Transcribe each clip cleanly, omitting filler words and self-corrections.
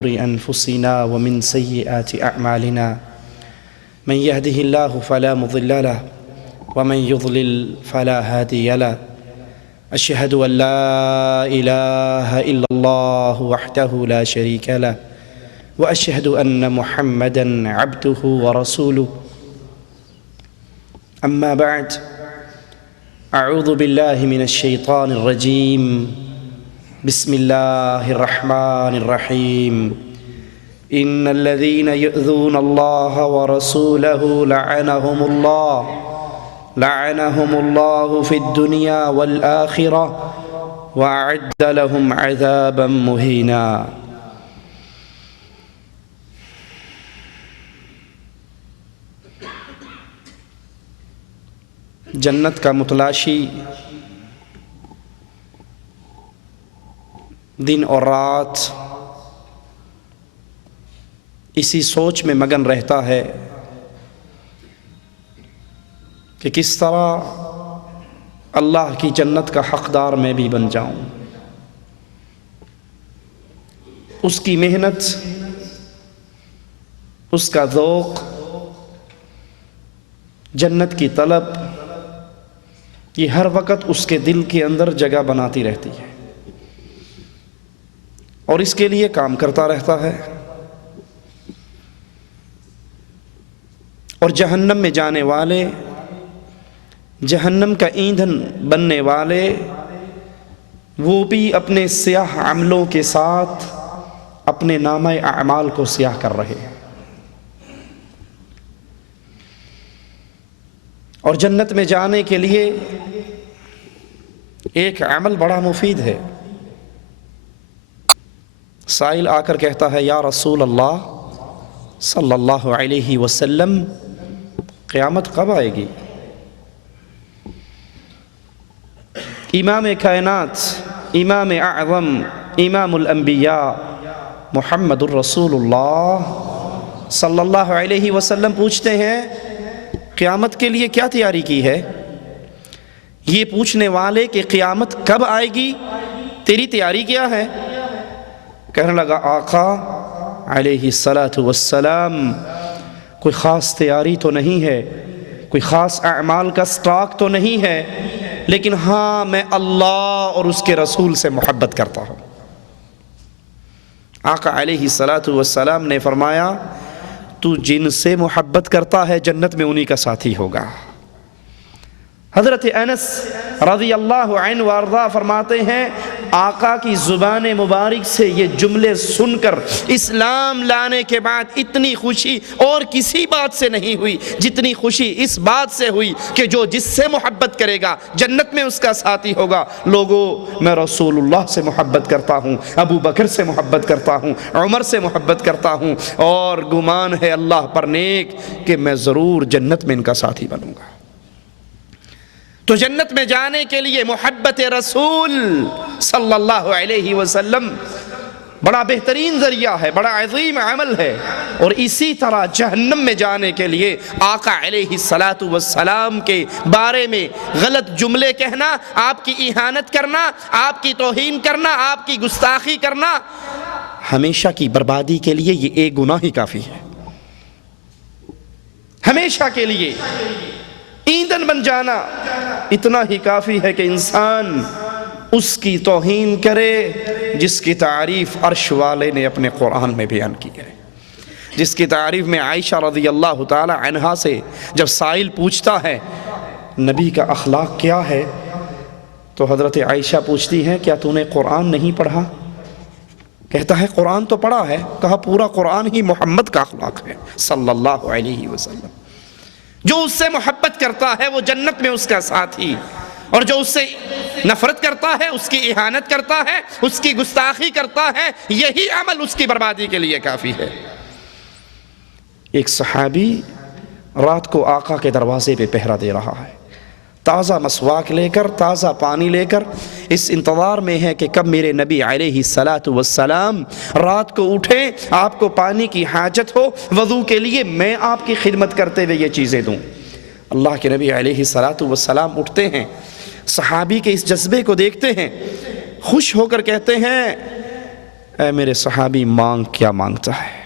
أنفسنا ومن سيئات أعمالنا من يهده الله فلا مضل له ومن يضلل فلا هادي له أشهد أن لا إله إلا الله وحده لا شريك له وأشهد أن محمدًا عبده ورسوله أما بعد أعوذ بالله من الشيطان الرجيم بسم الله الرحمن الرحيم إن الذين يؤذون الله ورسوله لعنهم الله في الدنيا والآخرة وأعد لهم عذابا مهينا. جنت کا متلاشی دن اور رات اسی سوچ میں مگن رہتا ہے کہ کس طرح اللہ کی جنت کا حقدار میں بھی بن جاؤں. اس کی محنت، اس کا ذوق، جنت کی طلب، یہ ہر وقت اس کے دل کے اندر جگہ بناتی رہتی ہے اور اس کے لیے کام کرتا رہتا ہے. اور جہنم میں جانے والے، جہنم کا ایندھن بننے والے، وہ بھی اپنے سیاہ عملوں کے ساتھ اپنے نامہ اعمال کو سیاہ کر رہے ہیں. اور جنت میں جانے کے لیے ایک عمل بڑا مفید ہے. سائل آ کر کہتا ہے، یا رسول اللہ صلی اللہ علیہ وسلم، قیامت کب آئے گی؟ امام کائنات، امام اعظم، امام الانبیاء محمد الرسول اللہ صلی اللہ علیہ وسلم پوچھتے ہیں، قیامت کے لیے کیا تیاری کی ہے؟ یہ پوچھنے والے کہ قیامت کب آئے گی، تیری تیاری کیا ہے؟ کہنے لگا، آقا علیہ السلام، کوئی خاص تیاری تو نہیں ہے، کوئی خاص اعمال کا سٹاک تو نہیں ہے، لیکن ہاں میں اللہ اور اس کے رسول سے محبت کرتا ہوں. آقا علیہ السلام نے فرمایا، تو جن سے محبت کرتا ہے جنت میں انہی کا ساتھی ہوگا. حضرت انس رضی اللہ عنہ وارضا فرماتے ہیں، آقا کی زبان مبارک سے یہ جملے سن کر اسلام لانے کے بعد اتنی خوشی اور کسی بات سے نہیں ہوئی جتنی خوشی اس بات سے ہوئی کہ جو جس سے محبت کرے گا جنت میں اس کا ساتھی ہوگا. لوگوں، میں رسول اللہ سے محبت کرتا ہوں، ابو بکر سے محبت کرتا ہوں، عمر سے محبت کرتا ہوں، اور گمان ہے اللہ پر نیک کہ میں ضرور جنت میں ان کا ساتھی بنوں گا. تو جنت میں جانے کے لیے محبت رسول صلی اللہ علیہ وسلم بڑا بہترین ذریعہ ہے، بڑا عظیم عمل ہے. اور اسی طرح جہنم میں جانے کے لیے آقا علیہ السلام کے بارے میں غلط جملے کہنا، آپ کی اہانت کرنا، آپ کی توہین کرنا، آپ کی گستاخی کرنا، ہمیشہ کی بربادی کے لیے یہ ایک گناہ ہی کافی ہے. ہمیشہ کے لیے ایندھن بن جانا اتنا ہی کافی ہے کہ انسان اس کی توہین کرے جس کی تعریف عرش والے نے اپنے قرآن میں بیان کی ہے، جس کی تعریف میں عائشہ رضی اللہ تعالی عنہا سے جب سائل پوچھتا ہے نبی کا اخلاق کیا ہے، تو حضرت عائشہ پوچھتی ہیں، کیا تو نے قرآن نہیں پڑھا؟ کہتا ہے، قرآن تو پڑھا ہے. کہا، پورا قرآن ہی محمد کا اخلاق ہے صلی اللہ علیہ وسلم. جو اس سے محبت کرتا ہے وہ جنت میں اس کا ساتھی، اور جو اس سے نفرت کرتا ہے، اس کی اہانت کرتا ہے، اس کی گستاخی کرتا ہے، یہی عمل اس کی بربادی کے لیے کافی ہے. ایک صحابی رات کو آقا کے دروازے پہ پہرا دے رہا ہے، تازہ مسواک لے کر، تازہ پانی لے کر، اس انتظار میں ہے کہ کب میرے نبی علیہ السلام رات کو اٹھیں، آپ کو پانی کی حاجت ہو، وضو کے لیے میں آپ کی خدمت کرتے ہوئے یہ چیزیں دوں. اللہ کے نبی علیہ السلام اٹھتے ہیں، صحابی کے اس جذبے کو دیکھتے ہیں، خوش ہو کر کہتے ہیں اے میرے صحابی مانگ کیا مانگتا ہے؟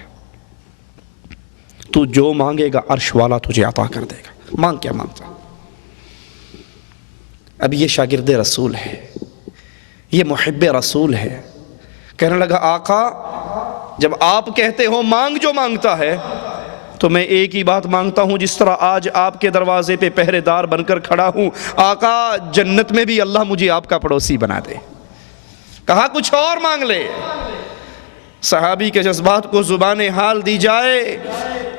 تو جو مانگے گا عرش والا تجھے عطا کر دے گا، مانگ کیا مانگتا ہے؟ اب یہ شاگرد رسول ہے، یہ محب رسول ہے، کہنے لگا آقا جب آپ کہتے ہو مانگ جو مانگتا ہے تو میں ایک ہی بات مانگتا ہوں، جس طرح آج آپ کے دروازے پہ پہرے دار بن کر کھڑا ہوں، آقا جنت میں بھی اللہ مجھے آپ کا پڑوسی بنا دے۔ کہا کچھ اور مانگ لے۔ صحابی کے جذبات کو زبان حال دی جائے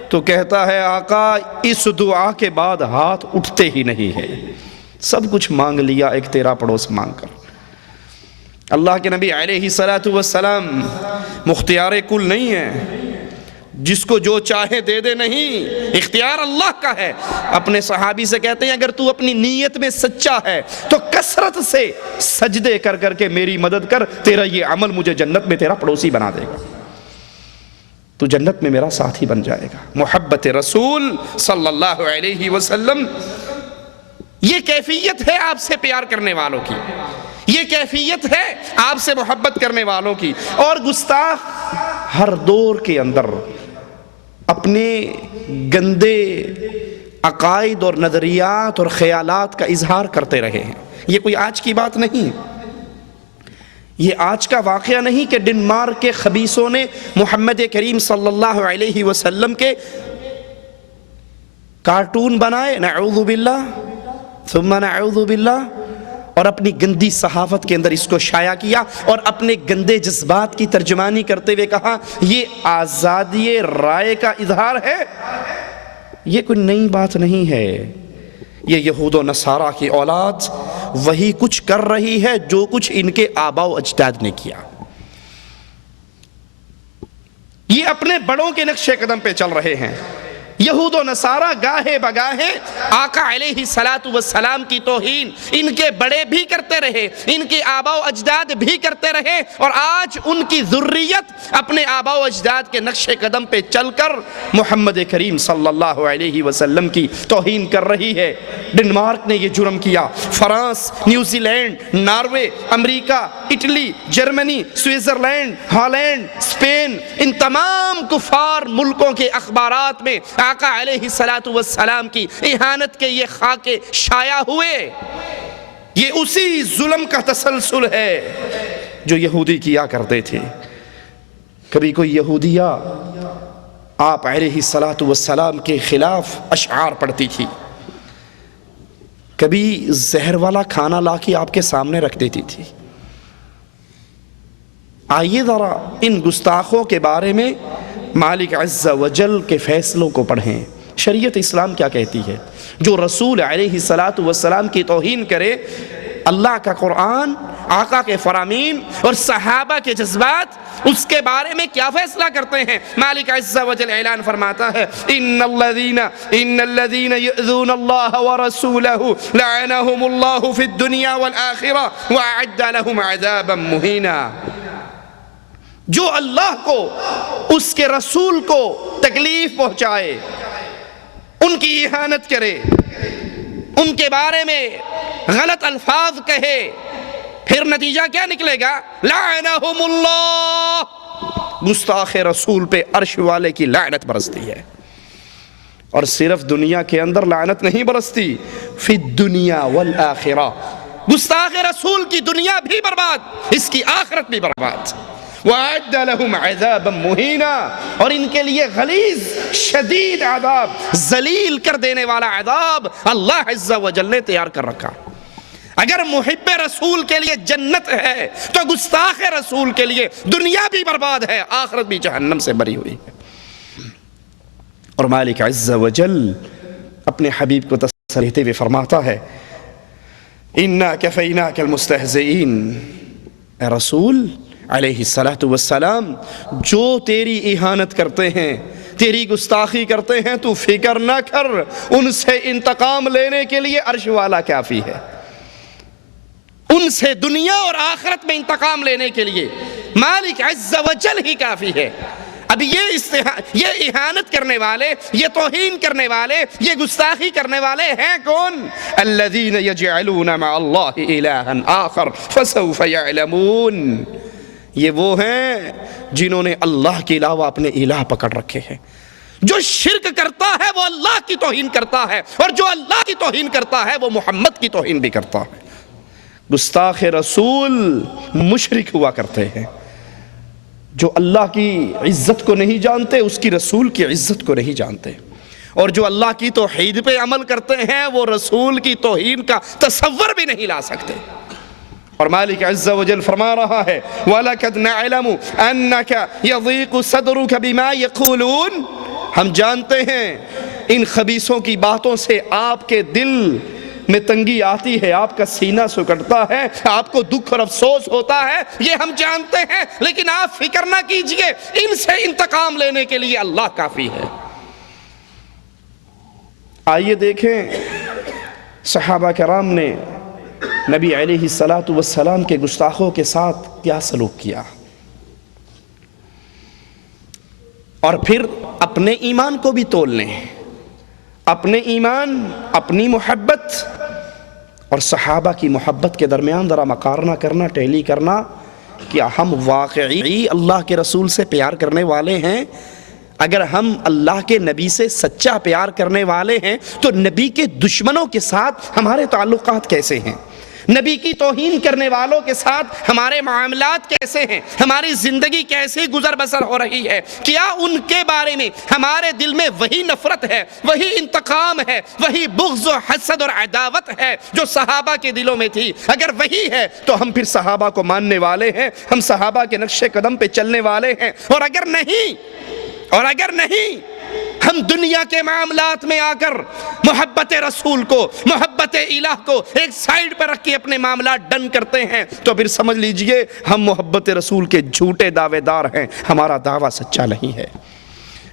تو کہتا ہے آقا اس دعا کے بعد ہاتھ اٹھتے ہی نہیں ہے، سب کچھ مانگ لیا ایک تیرا پڑوس مانگ کر۔ اللہ کے نبی علیہ السلام مختار کل نہیں ہے، جس کو جو چاہے دے دے نہیں، اختیار اللہ کا ہے۔ اپنے صحابی سے کہتے ہیں اگر تو اپنی نیت میں سچا ہے تو کثرت سے سجدے کر کر کے میری مدد کر، تیرا یہ عمل مجھے جنت میں تیرا پڑوسی بنا دے گا، تو جنت میں میرا ساتھی بن جائے گا۔ محبت رسول صلی اللہ علیہ وسلم، یہ کیفیت ہے آپ سے پیار کرنے والوں کی، یہ کیفیت ہے آپ سے محبت کرنے والوں کی۔ اور گستاخ ہر دور کے اندر اپنے گندے عقائد اور نظریات اور خیالات کا اظہار کرتے رہے ہیں، یہ کوئی آج کی بات نہیں، یہ آج کا واقعہ نہیں کہ ڈنمارک کے خبیثوں نے محمد کریم صلی اللہ علیہ وسلم کے کارٹون بنائے، نعوذ باللہ ثم نعوذ باللہ، اور اپنی گندی صحافت کے اندر اس کو شائع کیا اور اپنے گندے جذبات کی ترجمانی کرتے ہوئے کہا یہ آزادی رائے کا اظہار ہے۔ یہ کوئی نئی بات نہیں ہے، یہ یہود و نصارہ کی اولاد وہی کچھ کر رہی ہے جو کچھ ان کے آباء و اجداد نے کیا۔ یہ اپنے بڑوں کے نقش قدم پہ چل رہے ہیں۔ یہود و نصارہ گاہے بگاہے آقا علیہ السلام کی توہین ان کے بڑے بھی کرتے رہے، ان کے آباء و اجداد بھی کرتے رہے، اور آج ان کی ذریت اپنے آباء و اجداد کے نقش قدم پہ چل کر محمد کریم صلی اللہ علیہ وسلم کی توہین کر رہی ہے۔ ڈنمارک نے یہ جرم کیا، فرانس، نیوزی لینڈ، ناروے، امریکہ، Italy, Germany, Switzerland, Holland, Spain, ان تمام کفار ملکوں کے اخبارات میں آقا علیہ السلام کی اہانت کے یہ خاکے شائع ہوئے۔ یہ اسی ظلم کا تسلسل ہے جو یہودی کیا کرتے تھے۔ کبھی کوئی یہودیہ آپ علیہ السلام کے خلاف اشعار پڑھتی تھی، کبھی زہر والا کھانا لا کے آپ کے سامنے رکھ دیتی تھی۔ آئیے ذرا ان گستاخوں کے بارے میں مالک عز و جل کے فیصلوں کو پڑھیں۔ شریعت اسلام کیا کہتی ہے؟ جو رسول علیہ السلام کی توہین کرے، اللہ کا قرآن، آقا کے فرامین اور صحابہ کے جذبات اس کے بارے میں کیا فیصلہ کرتے ہیں؟ مالک عز و جل اعلان فرماتا ہے ان الذین یؤذون اللہ ورسولہ لعنہم اللہ فی الدنیا والآخرہ وأعد لهم عذابا مہینا۔ جو اللہ کو، اس کے رسول کو تکلیف پہنچائے، ان کی اہانت کرے، ان کے بارے میں غلط الفاظ کہے، پھر نتیجہ کیا نکلے گا؟ لعنہم اللہ، گستاخ رسول پہ عرش والے کی لعنت برستی ہے۔ اور صرف دنیا کے اندر لعنت نہیں برستی، فی الدنیا والآخرہ، گستاخ رسول کی دنیا بھی برباد، اس کی آخرت بھی برباد۔ وَأَعَدَّ لَهُمْ عَذَابًا مُهِينًا، اور ان کے لیے غلیظ شدید عذاب، ذلیل کر دینے والا عذاب اللہ عز و جل نے تیار کر رکھا۔ اگر محب رسول کے لیے جنت ہے تو گستاخ رسول کے لیے دنیا بھی برباد ہے، آخرت بھی جہنم سے بری ہوئی ہے۔ اور مالک عز و جل اپنے حبیب کو تسلی دیتے ہوئے فرماتا ہے اِنَّا كَفَيْنَاكَ الْمُسْتَهْزِئِينَ، اے رسول علیہ السلام، جو تیری اہانت کرتے ہیں، تیری گستاخی کرتے ہیں، تو فکر نہ کر، ان سے انتقام لینے کے لیے عرش والا کافی ہے۔ ان سے دنیا اور آخرت میں انتقام لینے کے لیے مالک عز و جل ہی کافی ہے۔ اب یہ اہانت کرنے والے، یہ توہین کرنے والے، یہ گستاخی کرنے والے ہیں کون؟ الذین یجعلون مع اللہ الہا آخر فسوف یعلمون، یہ وہ ہیں جنہوں نے اللہ کے علاوہ اپنے الہ پکڑ رکھے ہیں۔ جو شرک کرتا ہے وہ اللہ کی توہین کرتا ہے، اور جو اللہ کی توہین کرتا ہے وہ محمد کی توہین بھی کرتا ہے۔ گستاخ رسول مشرک ہوا کرتے ہیں، جو اللہ کی عزت کو نہیں جانتے اس کی رسول کی عزت کو نہیں جانتے، اور جو اللہ کی توحید پہ عمل کرتے ہیں وہ رسول کی توہین کا تصور بھی نہیں لا سکتے۔ اور مالک عز و جل فرما رہا ہے وَلَقَدْ نَعْلَمُ أَنَّكَ يَضِيقُ صَدْرُكَ بِمَا يَقُولُونَ، ہم جانتے ہیں ان خبیثوں کی باتوں سے آپ کے دل میں تنگی آتی ہے، آپ کا سینہ سکڑتا ہے، آپ کو دکھ اور افسوس ہوتا ہے، یہ ہم جانتے ہیں، لیکن آپ فکر نہ کیجئے، ان سے انتقام لینے کے لیے اللہ کافی ہے۔ آئیے دیکھیں صحابہ کرام نے نبی علیہ السلام کے گستاخوں کے ساتھ کیا سلوک کیا، اور پھر اپنے ایمان کو بھی تول لیں، اپنے ایمان، اپنی محبت اور صحابہ کی محبت کے درمیان ذرا مقارنہ کرنا، ٹیلی کرنا، کیا ہم واقعی اللہ کے رسول سے پیار کرنے والے ہیں؟ اگر ہم اللہ کے نبی سے سچا پیار کرنے والے ہیں تو نبی کے دشمنوں کے ساتھ ہمارے تعلقات کیسے ہیں؟ نبی کی توہین کرنے والوں کے ساتھ ہمارے معاملات کیسے ہیں؟ ہماری زندگی کیسے گزر بسر ہو رہی ہے؟ کیا ان کے بارے میں ہمارے دل میں وہی نفرت ہے، وہی انتقام ہے، وہی بغض و حسد اور عداوت ہے جو صحابہ کے دلوں میں تھی؟ اگر وہی ہے تو ہم پھر صحابہ کو ماننے والے ہیں، ہم صحابہ کے نقش قدم پہ چلنے والے ہیں، اور اگر نہیں ہم دنیا کے معاملات میں آ کر محبت رسول کو، محبت الہ کو ایک سائیڈ پر رکھ کے اپنے معاملات ڈن کرتے ہیں تو پھر سمجھ لیجئے ہم محبت رسول کے جھوٹے دعوے دار ہیں، ہمارا دعویٰ سچا نہیں ہے۔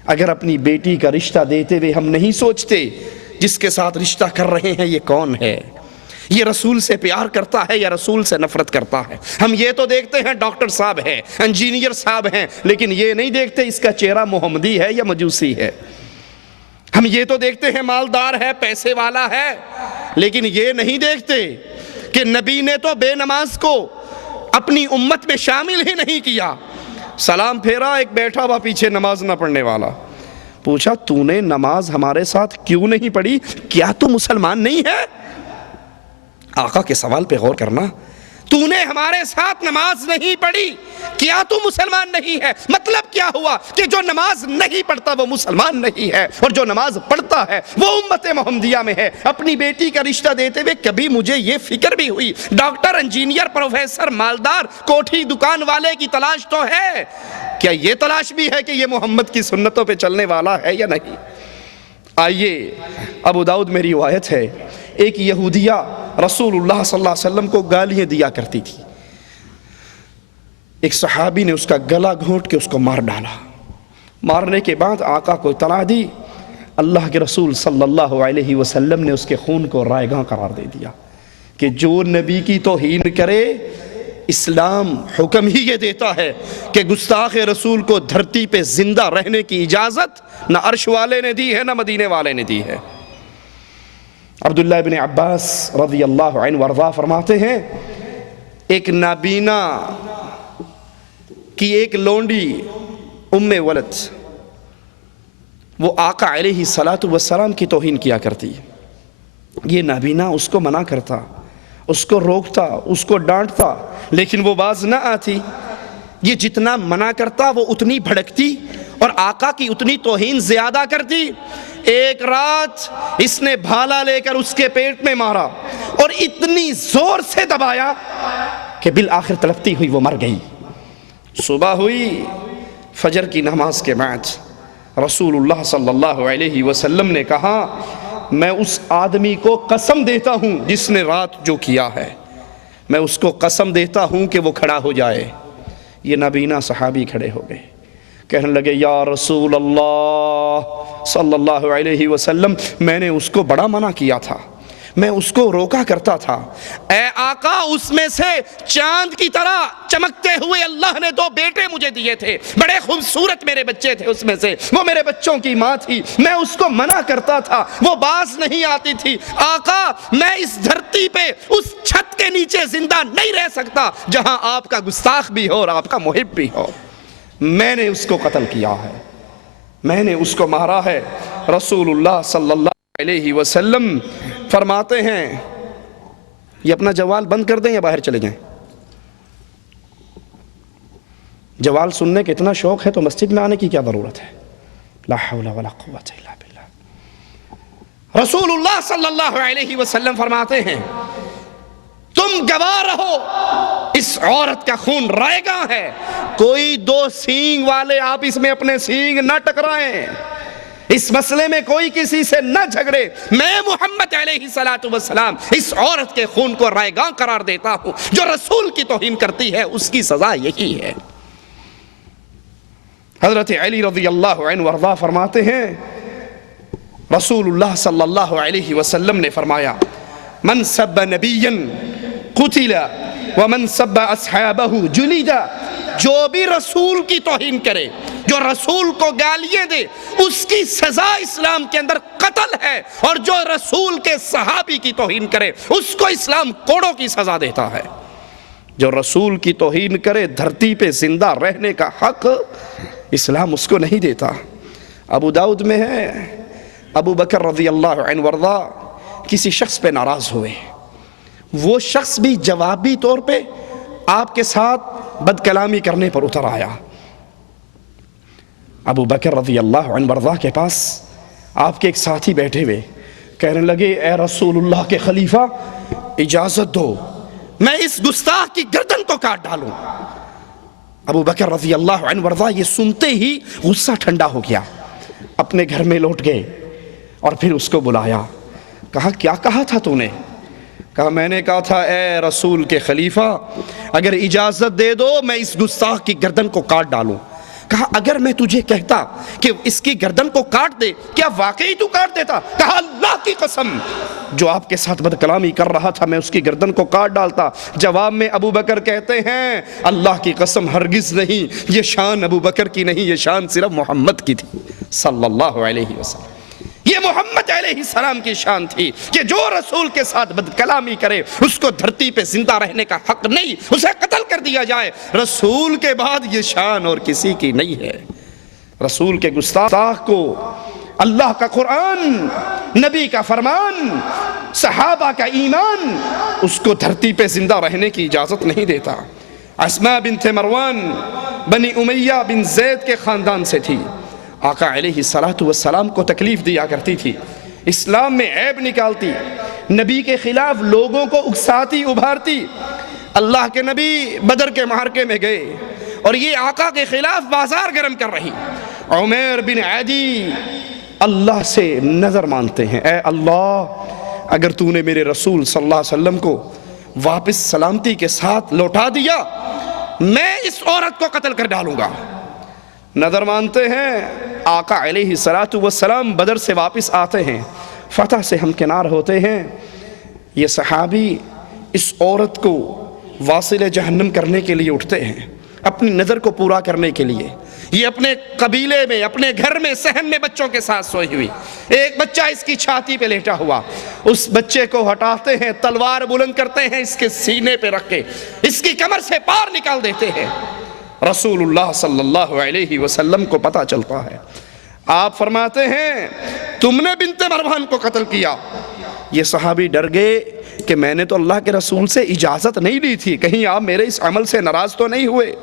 اگر اپنی بیٹی کا رشتہ دیتے ہوئے ہم نہیں سوچتے جس کے ساتھ رشتہ کر رہے ہیں یہ کون ہے، یہ رسول سے پیار کرتا ہے یا رسول سے نفرت کرتا ہے؟ ہم یہ تو دیکھتے ہیں ڈاکٹر صاحب ہے، انجینئر صاحب ہیں، لیکن یہ نہیں دیکھتے اس کا چہرہ محمدی ہے یا مجوسی ہے۔ ہم یہ تو دیکھتے ہیں مالدار ہے، پیسے والا ہے، لیکن یہ نہیں دیکھتے کہ نبی نے تو بے نماز کو اپنی امت میں شامل ہی نہیں کیا۔ سلام پھیرا، ایک بیٹھا ہوا پیچھے نماز نہ پڑھنے والا، پوچھا تو نے نماز ہمارے ساتھ کیوں نہیں پڑھی؟ کیا تو مسلمان نہیں ہے؟ آقا کے سوال پہ غور کرنا، تو نے ہمارے ساتھ نماز نہیں پڑھی، کیا تو مسلمان نہیں ہے؟ مطلب کیا ہوا کہ جو نماز نہیں پڑھتا وہ مسلمان نہیں ہے، اور جو نماز پڑھتا ہے وہ امت محمدیہ میں ہے۔ اپنی بیٹی کا رشتہ دیتے ہوئے کبھی مجھے یہ فکر بھی ہوئی ڈاکٹر، انجینئر، پروفیسر، مالدار، کوٹھی دکان والے کی تلاش تو ہے، کیا یہ تلاش بھی ہے کہ یہ محمد کی سنتوں پہ چلنے والا ہے یا نہیں؟ آئیے ابو داؤد میں روایت ہے، ایک یہودیہ رسول اللہ صلی اللہ علیہ وسلم کو گالیاں دیا کرتی تھی، ایک صحابی نے اس کا گلا گھونٹ کے اس کو مار ڈالا۔ مارنے کے بعد آقا کو اطلاع دی، اللہ کے رسول صلی اللہ علیہ وسلم نے اس کے خون کو رائیگاں قرار دے دیا کہ جو نبی کی توہین کرے، اسلام حکم ہی یہ دیتا ہے کہ گستاخ رسول کو دھرتی پہ زندہ رہنے کی اجازت نہ عرش والے نے دی ہے نہ مدینے والے نے دی ہے۔ عبداللہ بن عباس رضی اللہ عنہ وارضاہ فرماتے ہیں، ایک نابینا کی ایک لونڈی ام ولد، وہ آقا علیہ السلام کی توہین کیا کرتی، یہ نابینا اس کو منع کرتا، اس کو روکتا، اس کو ڈانٹتا، لیکن وہ باز نہ آتی۔ یہ جتنا منع کرتا وہ اتنی بھڑکتی اور آقا کی اتنی توہین زیادہ کرتی۔ ایک رات اس نے بھالا لے کر اس کے پیٹ میں مارا اور اتنی زور سے دبایا کہ بالآخر تڑپتی ہوئی وہ مر گئی۔ صبح ہوئی، فجر کی نماز کے بعد رسول اللہ صلی اللہ علیہ وسلم نے کہا، میں اس آدمی کو قسم دیتا ہوں جس نے رات جو کیا ہے، میں اس کو قسم دیتا ہوں کہ وہ کھڑا ہو جائے۔ یہ نابینا صحابی کھڑے ہو گئے، کہنے لگے یا رسول اللہ صلی اللہ علیہ وسلم، میں نے اس کو بڑا منع کیا تھا، میں اس کو روکا کرتا تھا، اے آقا اس میں سے چاند کی طرح چمکتے ہوئے اللہ نے 2 بیٹے مجھے دیے تھے، بڑے خوبصورت میرے بچے تھے، اس میں سے وہ میرے بچوں کی ماں تھی، میں اس کو منع کرتا تھا، وہ باز نہیں آتی تھی، آقا میں اس دھرتی پہ اس چھت کے نیچے زندہ نہیں رہ سکتا جہاں آپ کا گستاخ بھی ہو اور آپ کا محب بھی ہو، میں نے اس کو قتل کیا ہے، میں نے اس کو مارا ہے۔ رسول اللہ صلی اللہ علیہ وسلم فرماتے ہیں، یہ اپنا جوال بند کر دیں یا باہر چلے جائیں؟ جوال سننے کا اتنا شوق ہے تو مسجد میں آنے کی کیا ضرورت ہے؟ لا حول ولا قوت الا باللہ۔ رسول اللہ صلی اللہ علیہ وسلم فرماتے ہیں، تم گواہ رہو اس عورت کا خون رائگاں ہے، کوئی 2 سینگ والے آپس میں اپنے سینگ نہ ٹکرائیں، اس مسئلے میں کوئی کسی سے نہ جھگڑے، میں محمد علیہ السلام اس عورت کے خون کو رائگاں قرار دیتا ہوں، جو رسول کی توہین کرتی ہے اس کی سزا یہی ہے۔ حضرت علی رضی اللہ عنہ وارضاہ فرماتے ہیں، رسول اللہ صلی اللہ علیہ وسلم نے فرمایا، من سب نبیا قتل ومن سب اصحابہ جلدا، جو بھی رسول کی توہین کرے، جو رسول کو گالیاں دے، اس کی سزا اسلام کے اندر قتل ہے، اور جو رسول کے صحابی کی توہین کرے اس کو اسلام کوڑوں کی سزا دیتا ہے۔ جو رسول کی توہین کرے دھرتی پہ زندہ رہنے کا حق اسلام اس کو نہیں دیتا۔ ابو داؤد میں ہے، ابو بکر رضی اللہ عنہ وارضا کسی شخص پہ ناراض ہوئے، وہ شخص بھی جوابی طور پہ آپ کے ساتھ بد کلامی کرنے پر اتر آیا۔ ابو بکر رضی اللہ عنہ وارضا کے پاس آپ کے ایک ساتھی بیٹھے ہوئے، کہنے لگے، اے رسول اللہ کے خلیفہ اجازت دو میں اس گستاخ کی گردن کو کاٹ ڈالوں۔ ابو بکر رضی اللہ عنہ وارضا یہ سنتے ہی غصہ ٹھنڈا ہو گیا، اپنے گھر میں لوٹ گئے اور پھر اس کو بلایا، کہا کیا کہا تھا تو نے؟ کہا میں نے کہا تھا اے رسول کے خلیفہ اگر اجازت دے دو میں اس گستاخ کی گردن کو کاٹ ڈالوں۔ کہا اگر میں تجھے کہتا کہ اس کی گردن کو کاٹ دے کیا واقعی تو کاٹ دیتا؟ کہا اللہ کی قسم جو آپ کے ساتھ بد کلامی کر رہا تھا میں اس کی گردن کو کاٹ ڈالتا۔ جواب میں ابو بکر کہتے ہیں اللہ کی قسم ہرگز نہیں، یہ شان ابو بکر کی نہیں، یہ شان صرف محمد کی تھی صلی اللہ علیہ وسلم، یہ محمد علیہ السلام کی شان تھی کہ جو رسول کے ساتھ بد کلامی کرے اس کو دھرتی پہ زندہ رہنے کا حق نہیں، اسے قتل کر دیا جائے۔ رسول کے بعد یہ شان اور کسی کی نہیں ہے۔ رسول کے گستاخ کو اللہ کا قرآن، نبی کا فرمان، صحابہ کا ایمان اس کو دھرتی پہ زندہ رہنے کی اجازت نہیں دیتا۔ اسماء بنت مروان بنی امیہ بن زید کے خاندان سے تھی، آقا علیہ السلام کو تکلیف دیا کرتی تھی، اسلام میں عیب نکالتی، نبی کے خلاف لوگوں کو اکساتی ابھارتی۔ اللہ کے نبی بدر کے معرکے میں گئے اور یہ آقا کے خلاف بازار گرم کر رہی۔ عمیر بن عدی اللہ سے نظر مانتے ہیں، اے اللہ اگر تو نے میرے رسول صلی اللہ علیہ وسلم کو واپس سلامتی کے ساتھ لوٹا دیا میں اس عورت کو قتل کر ڈالوں گا۔ نظر مانتے ہیں، آقا علیہ السلام بدر سے واپس آتے ہیں، فتح سے ہمکنار ہوتے ہیں، یہ صحابی اس عورت کو واصل جہنم کرنے کے لیے اٹھتے ہیں، اپنی نظر کو پورا کرنے کے لیے۔ یہ اپنے قبیلے میں، اپنے گھر میں، صحن میں بچوں کے ساتھ سوئی ہوئی، ایک بچہ اس کی چھاتی پہ لیٹا ہوا، اس بچے کو ہٹاتے ہیں، تلوار بلند کرتے ہیں، اس کے سینے پہ رکھ کے اس کی کمر سے پار نکال دیتے ہیں۔ رسول اللہ صلی اللہ علیہ وسلم کو پتہ چلتا ہے، آپ فرماتے ہیں تم نے بنت مروان کو قتل کیا۔ یہ صحابی ڈر گئے کہ میں نے تو اللہ کے رسول سے اجازت نہیں لی تھی، کہیں آپ میرے اس عمل سے ناراض تو نہیں ہوئے؟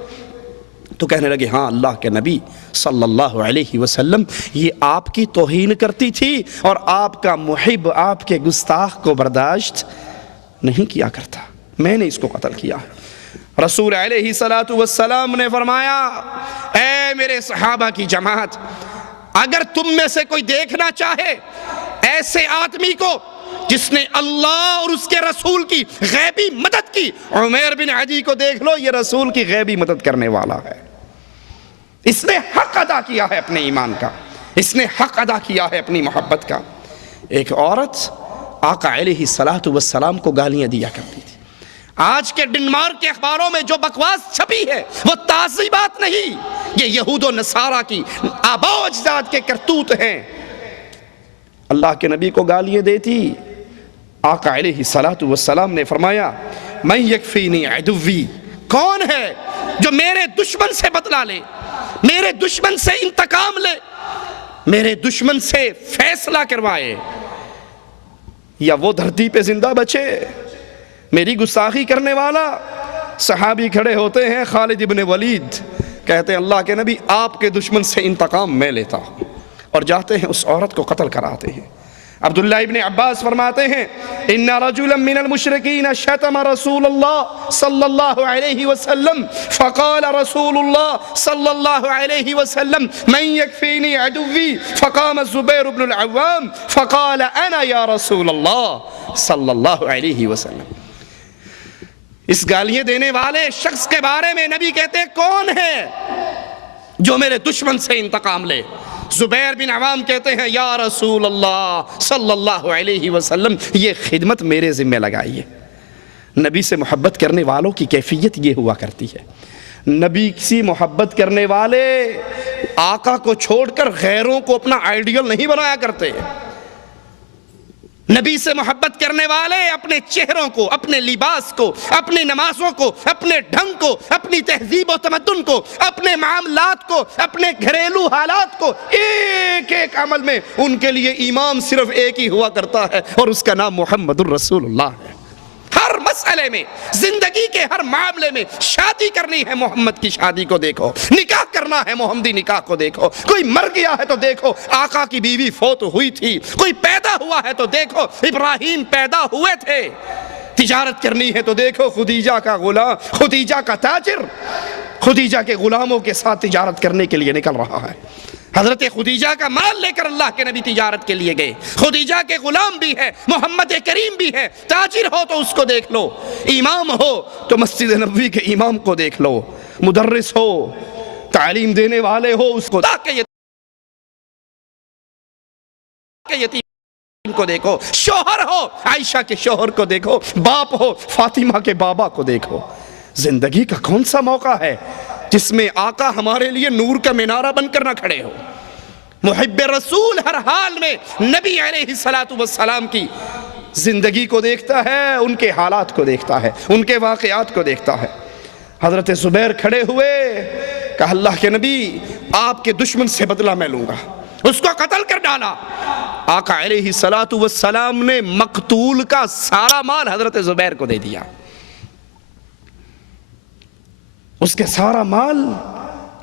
تو کہنے لگے ہاں اللہ کے نبی صلی اللہ علیہ وسلم یہ آپ کی توہین کرتی تھی اور آپ کا محب آپ کے گستاخ کو برداشت نہیں کیا کرتا، میں نے اس کو قتل کیا۔ رسول علیہ السلام نے فرمایا اے میرے صحابہ کی جماعت، اگر تم میں سے کوئی دیکھنا چاہے ایسے آدمی کو جس نے اللہ اور اس کے رسول کی غیبی مدد کی، عمیر بن عدی کو دیکھ لو، یہ رسول کی غیبی مدد کرنے والا ہے، اس نے حق ادا کیا ہے اپنے ایمان کا، اس نے حق ادا کیا ہے اپنی محبت کا۔ ایک عورت آقا علیہ السلام کو گالیاں دیا کرتی تھی۔ آج کے ڈنمارک کے اخباروں میں جو بکواس چھپی ہے وہ تازی بات نہیں، یہ یہود و نصارہ کی آباء و اجداد کے کرتوت ہیں۔ اللہ کے نبی کو گالیاں دیتی، آقا علیہ السلام نے فرمایا من یکفینی عدوی، کون ہے جو میرے دشمن سے بدلہ لے، میرے دشمن سے انتقام لے، میرے دشمن سے فیصلہ کروائے، یا وہ دھرتی پہ زندہ بچے۔ میری گستاخی کرنے والا صحابی کھڑے ہوتے ہیں، خالد ابن ولید کہتے ہیں اللہ کے نبی آپ کے دشمن سے انتقام میں لیتا ہوں، اور جاتے ہیں اس عورت کو قتل کراتے ہیں۔ عبداللہ ابن عباس فرماتے ہیں ان رجلا من المشرکین شتم رسول اللہ صلی اللہ علیہ وسلم فقال رسول اللہ صلی اللہ علیہ وسلم من یکفینی عدوی فقام الزبیر بن العوام فقال انا یا رسول اللہ صلی اللہ علیہ وسلم۔ اس گالیاں دینے والے شخص کے بارے میں نبی کہتے کون ہے جو میرے دشمن سے انتقام لے؟ زبیر بن عوام کہتے ہیں یا رسول اللہ صلی اللہ علیہ وسلم یہ خدمت میرے ذمہ لگائیے۔ نبی سے محبت کرنے والوں کی کیفیت یہ ہوا کرتی ہے، نبی سے محبت کرنے والے آقا کو چھوڑ کر غیروں کو اپنا آئیڈیل نہیں بنایا کرتے۔ نبی سے محبت کرنے والے اپنے چہروں کو، اپنے لباس کو، اپنی نمازوں کو، اپنے ڈھنگ کو، اپنی تہذیب و تمدن کو، اپنے معاملات کو، اپنے گھریلو حالات کو، ایک ایک عمل میں ان کے لیے امام صرف ایک ہی ہوا کرتا ہے اور اس کا نام محمد الرسول اللہ ہے۔ ہر مسئلے میں، زندگی کے ہر معاملے میں، شادی کرنی ہے محمد کی شادی کو دیکھو، نکاح کرنا ہے محمدی نکاح کو دیکھو، کوئی مر گیا ہے تو دیکھو آقا کی بیوی فوت ہوئی تھی، کوئی پیدا ہوا ہے تو دیکھو ابراہیم پیدا ہوئے تھے، تجارت کرنی ہے تو دیکھو خدیجہ کا غلام، خدیجہ کا تاجر خدیجہ کے غلاموں کے ساتھ تجارت کرنے کے لیے نکل رہا ہے۔ حضرت خدیجہ کا مال لے کر اللہ کے نبی تجارت کے لیے گئے۔ خدیجہ کے غلام بھی ہے، محمد کریم بھی ہے، تاجر ہو تو اس کو دیکھ لو، امام ہو تو مسجد نبوی کے امام کو دیکھ لو، مدرس ہو، تعلیم دینے والے ہو اس کو، یتیم کو دیکھو، شوہر ہو عائشہ کے شوہر کو دیکھو، باپ ہو فاطمہ کے بابا کو دیکھو۔ زندگی کا کون سا موقع ہے جس میں آقا ہمارے لیے نور کا مینارہ بن کر نہ کھڑے ہو؟ محب رسول ہر حال میں نبی علیہ السلام کی زندگی کو دیکھتا ہے، ان کے حالات کو دیکھتا ہے، ان کے واقعات کو دیکھتا ہے۔ حضرت زبیر کھڑے ہوئے، کہا اللہ کے نبی آپ کے دشمن سے بدلہ میں لوں گا، اس کو قتل کر ڈالا۔ آقا علیہ السلام نے مقتول کا سارا مال حضرت زبیر کو دے دیا، اس کے سارا مال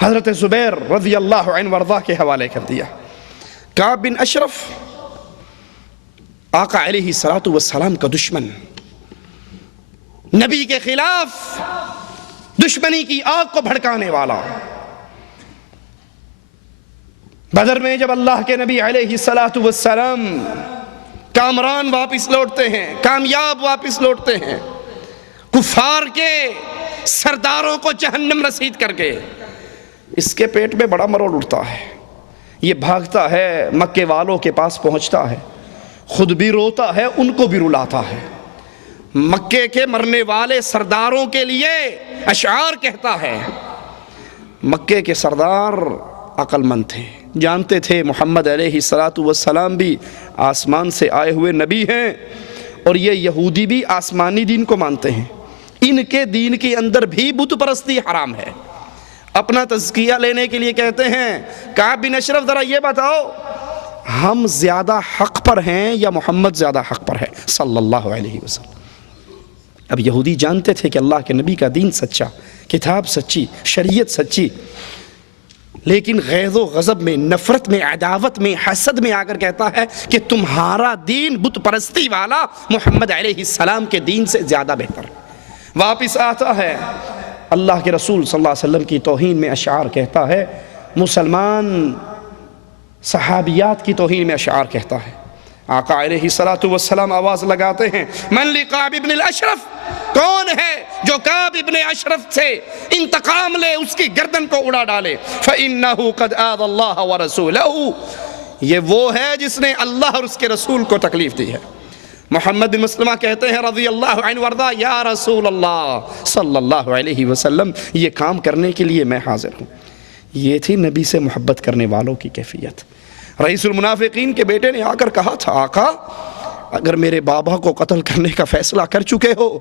حضرت زبیر رضی اللہ عنہ وارضاہ کے حوالے کر دیا۔ کعب بن اشرف آقا علیہ السلام کا دشمن، نبی کے خلاف دشمنی کی آگ کو بھڑکانے والا، بدر میں جب اللہ کے نبی علیہ السلام کامران واپس لوٹتے ہیں، کامیاب واپس لوٹتے ہیں، کفار کے سرداروں کو جہنم رسید کر کے، اس کے پیٹ میں بڑا مروڑ اٹھتا ہے، یہ بھاگتا ہے مکے والوں کے پاس پہنچتا ہے، خود بھی روتا ہے ان کو بھی رلاتا ہے، مکے کے مرنے والے سرداروں کے لیے اشعار کہتا ہے۔ مکے کے سردار عقل مند تھے، جانتے تھے محمد علیہ السلام بھی آسمان سے آئے ہوئے نبی ہیں اور یہ یہودی بھی آسمانی دین کو مانتے ہیں، ان کے دین کے اندر بھی بت پرستی حرام ہے۔ اپنا تزکیہ لینے کے لیے کہتے ہیں کعب بن اشرف ذرا یہ بتاؤ ہم زیادہ حق پر ہیں یا محمد زیادہ حق پر ہے صلی اللہ علیہ وسلم۔ اب یہودی جانتے تھے کہ اللہ کے نبی کا دین سچا، کتاب سچی، شریعت سچی، لیکن غیظ و غضب میں، نفرت میں، عداوت میں، حسد میں آ کر کہتا ہے کہ تمہارا دین بت پرستی والا محمد علیہ السلام کے دین سے زیادہ بہتر ہے۔ واپس آتا ہے، اللہ کے رسول صلی اللہ علیہ وسلم کی توہین میں اشعار کہتا ہے، مسلمان صحابیات کی توہین میں اشعار کہتا ہے۔ آقا علیہ السلام آواز لگاتے ہیں من لقعب ابن الاشرف، کون ہے جو کعب ابن اشرف سے انتقام لے، اس کی گردن کو اڑا ڈالے؟ فَإِنَّهُ قَدْ آذَى اللَّهَ وَرَسُولَهُ، یہ وہ ہے جس نے اللہ اور اس کے رسول کو تکلیف دی ہے۔ محمد بن مسلمہ کہتے ہیں رضی اللہ عنہ وارضا، یا رسول اللہ صلی اللہ علیہ وسلم، یہ کام کرنے کے لیے میں حاضر ہوں۔ یہ تھی نبی سے محبت کرنے والوں کی کیفیت۔ رئیس المنافقین کے بیٹے نے آ کر کہا تھا، آقا اگر میرے بابا کو قتل کرنے کا فیصلہ کر چکے ہو،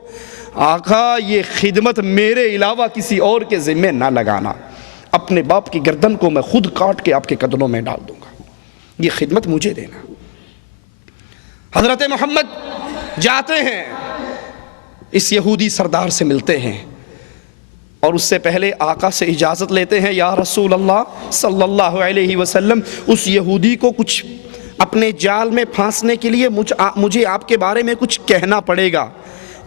آقا یہ خدمت میرے علاوہ کسی اور کے ذمہ نہ لگانا، اپنے باپ کی گردن کو میں خود کاٹ کے آپ کے قدموں میں ڈال دوں گا، یہ خدمت مجھے دینا۔ حضرت محمد جاتے ہیں، اس یہودی سردار سے ملتے ہیں، اور اس سے پہلے آقا سے اجازت لیتے ہیں، یا رسول اللہ صلی اللہ علیہ وسلم، اس یہودی کو کچھ اپنے جال میں پھانسنے کے لیے مجھے آپ کے بارے میں کچھ کہنا پڑے گا،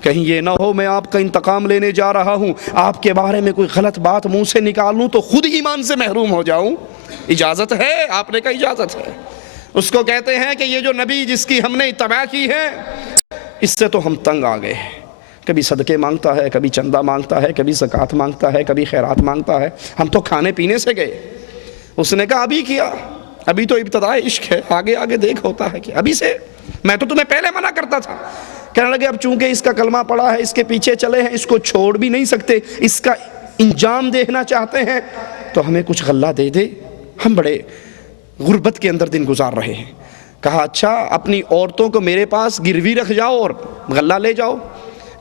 کہیں یہ نہ ہو میں آپ کا انتقام لینے جا رہا ہوں، آپ کے بارے میں کوئی غلط بات منہ سے نکالوں تو خود ایمان سے محروم ہو جاؤں۔ اجازت ہے؟ آپ نے کہا اجازت ہے۔ اس کو کہتے ہیں کہ یہ جو نبی جس کی ہم نے اتباع کی ہے، اس سے تو ہم تنگ آ گئے ہیں، کبھی صدقے مانگتا ہے، کبھی چندہ مانگتا ہے، کبھی زکوٰۃ مانگتا ہے، کبھی خیرات مانگتا ہے، ہم تو کھانے پینے سے گئے۔ اس نے کہا ابھی کیا، ابھی تو ابتداء عشق ہے، آگے آگے دیکھ ہوتا ہے کہ ابھی سے، میں تو تمہیں پہلے منع کرتا تھا۔ کہنے لگے اب چونکہ اس کا کلمہ پڑا ہے، اس کے پیچھے چلے ہیں، اس کو چھوڑ بھی نہیں سکتے، اس کا انجام دیکھنا چاہتے ہیں، تو ہمیں کچھ غلہ دے دے، ہم بڑے غربت کے اندر دن گزار رہے ہیں۔ کہا اچھا اپنی عورتوں کو میرے پاس گروی رکھ جاؤ اور غلہ لے جاؤ۔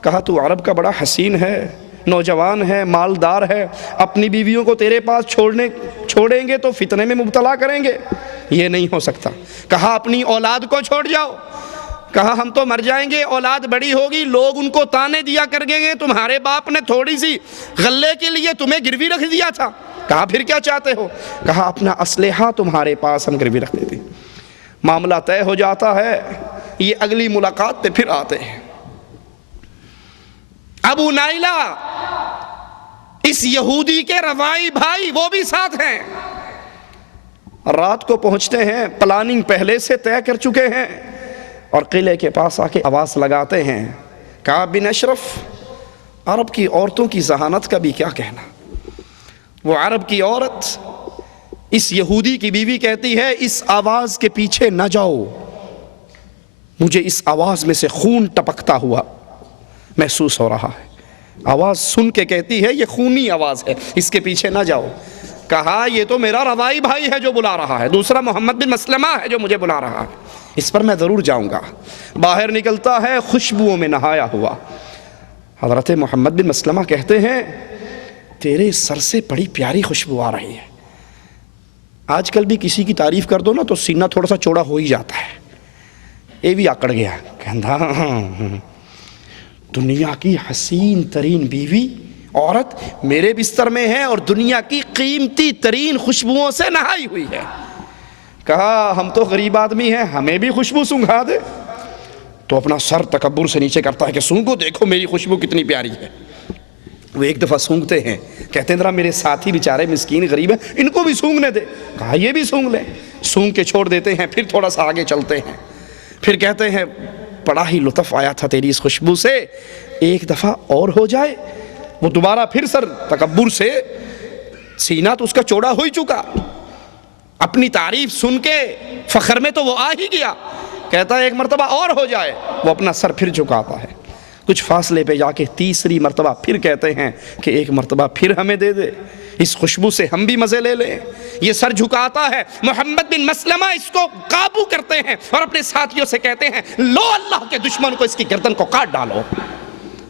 کہا تو عرب کا بڑا حسین ہے، نوجوان ہے، مالدار ہے، اپنی بیویوں کو تیرے پاس چھوڑیں گے تو فتنے میں مبتلا کریں گے، یہ نہیں ہو سکتا۔ کہا اپنی اولاد کو چھوڑ جاؤ۔ کہا ہم تو مر جائیں گے، اولاد بڑی ہوگی، لوگ ان کو تانے دیا کریں گے، تمہارے باپ نے تھوڑی سی غلے کے لیے تمہیں گروی رکھ دیا تھا۔ کہا پھر کیا چاہتے ہو؟ کہا اپنا اسلحہ تمہارے پاس ہم گروی رکھ دیتے۔ معاملہ طے ہو جاتا ہے، یہ اگلی ملاقات پہ پھر آتے ہیں۔ ابو نائلہ اس یہودی کے روائی بھائی، وہ بھی ساتھ ہیں، رات کو پہنچتے ہیں، پلاننگ پہلے سے طے کر چکے ہیں، اور قلعے کے پاس آ کے آواز لگاتے ہیں، کعب بن اشرف، عرب کی عورتوں کی ذہانت کا بھی کیا کہنا۔ وہ عرب کی عورت اس یہودی کی بیوی کہتی ہے اس آواز کے پیچھے نہ جاؤ، مجھے اس آواز میں سے خون ٹپکتا ہوا محسوس ہو رہا ہے۔ آواز سن کے کہتی ہے یہ خونی آواز ہے، اس کے پیچھے نہ جاؤ۔ کہا یہ تو میرا روائی بھائی ہے جو بلا رہا ہے، دوسرا محمد بن مسلمہ ہے جو مجھے بلا رہا ہے، اس پر میں ضرور جاؤں گا۔ باہر نکلتا ہے خوشبوؤں میں نہایا ہوا۔ حضرت محمد بن مسلمہ کہتے ہیں تیرے سر سے بڑی پیاری خوشبو آ رہی ہے۔ آج کل بھی کسی کی تعریف کر دو نا تو سینہ تھوڑا سا چوڑا ہو ہی جاتا ہے۔ یہ بھی آکڑ گیا، کہندا دنیا کی حسین ترین بیوی عورت میرے بستر میں ہے اور دنیا کی قیمتی ترین خوشبوؤں سے نہائی ہوئی ہے۔ کہا ہم تو غریب آدمی ہیں، ہمیں بھی خوشبو سونگھا دے۔ تو اپنا سر تکبر سے نیچے کرتا ہے کہ سونگو، دیکھو میری خوشبو کتنی پیاری ہے۔ وہ ایک دفعہ سونگتے ہیں، کہتے ہیں ذرا میرے ساتھی بیچارے مسکین غریب ہیں، ان کو بھی سونگنے دے۔ کہا یہ بھی سونگ لیں، سونگ کے چھوڑ دیتے ہیں، پھر تھوڑا سا آگے چلتے ہیں، پھر کہتے ہیں بڑا ہی لطف آیا تھا تیری اس خوشبو سے، ایک دفعہ اور ہو جائے۔ وہ دوبارہ پھر سر تکبر سے، سینہ تو اس کا چوڑا ہو ہی چکا، اپنی تعریف سن کے فخر میں تو وہ آ ہی گیا، کہتا ہے ایک مرتبہ اور ہو جائے۔ وہ اپنا سر پھر جھکاتا ہے، کچھ فاصلے پہ جا کے تیسری مرتبہ پھر کہتے ہیں کہ ایک مرتبہ پھر ہمیں دے دے، اس خوشبو سے ہم بھی مزے لے لیں۔ یہ سر جھکاتا ہے، محمد بن مسلمہ اس کو قابو کرتے ہیں اور اپنے ساتھیوں سے کہتے ہیں لو اللہ کے دشمن کو اس کی گردن کو کاٹ ڈالو۔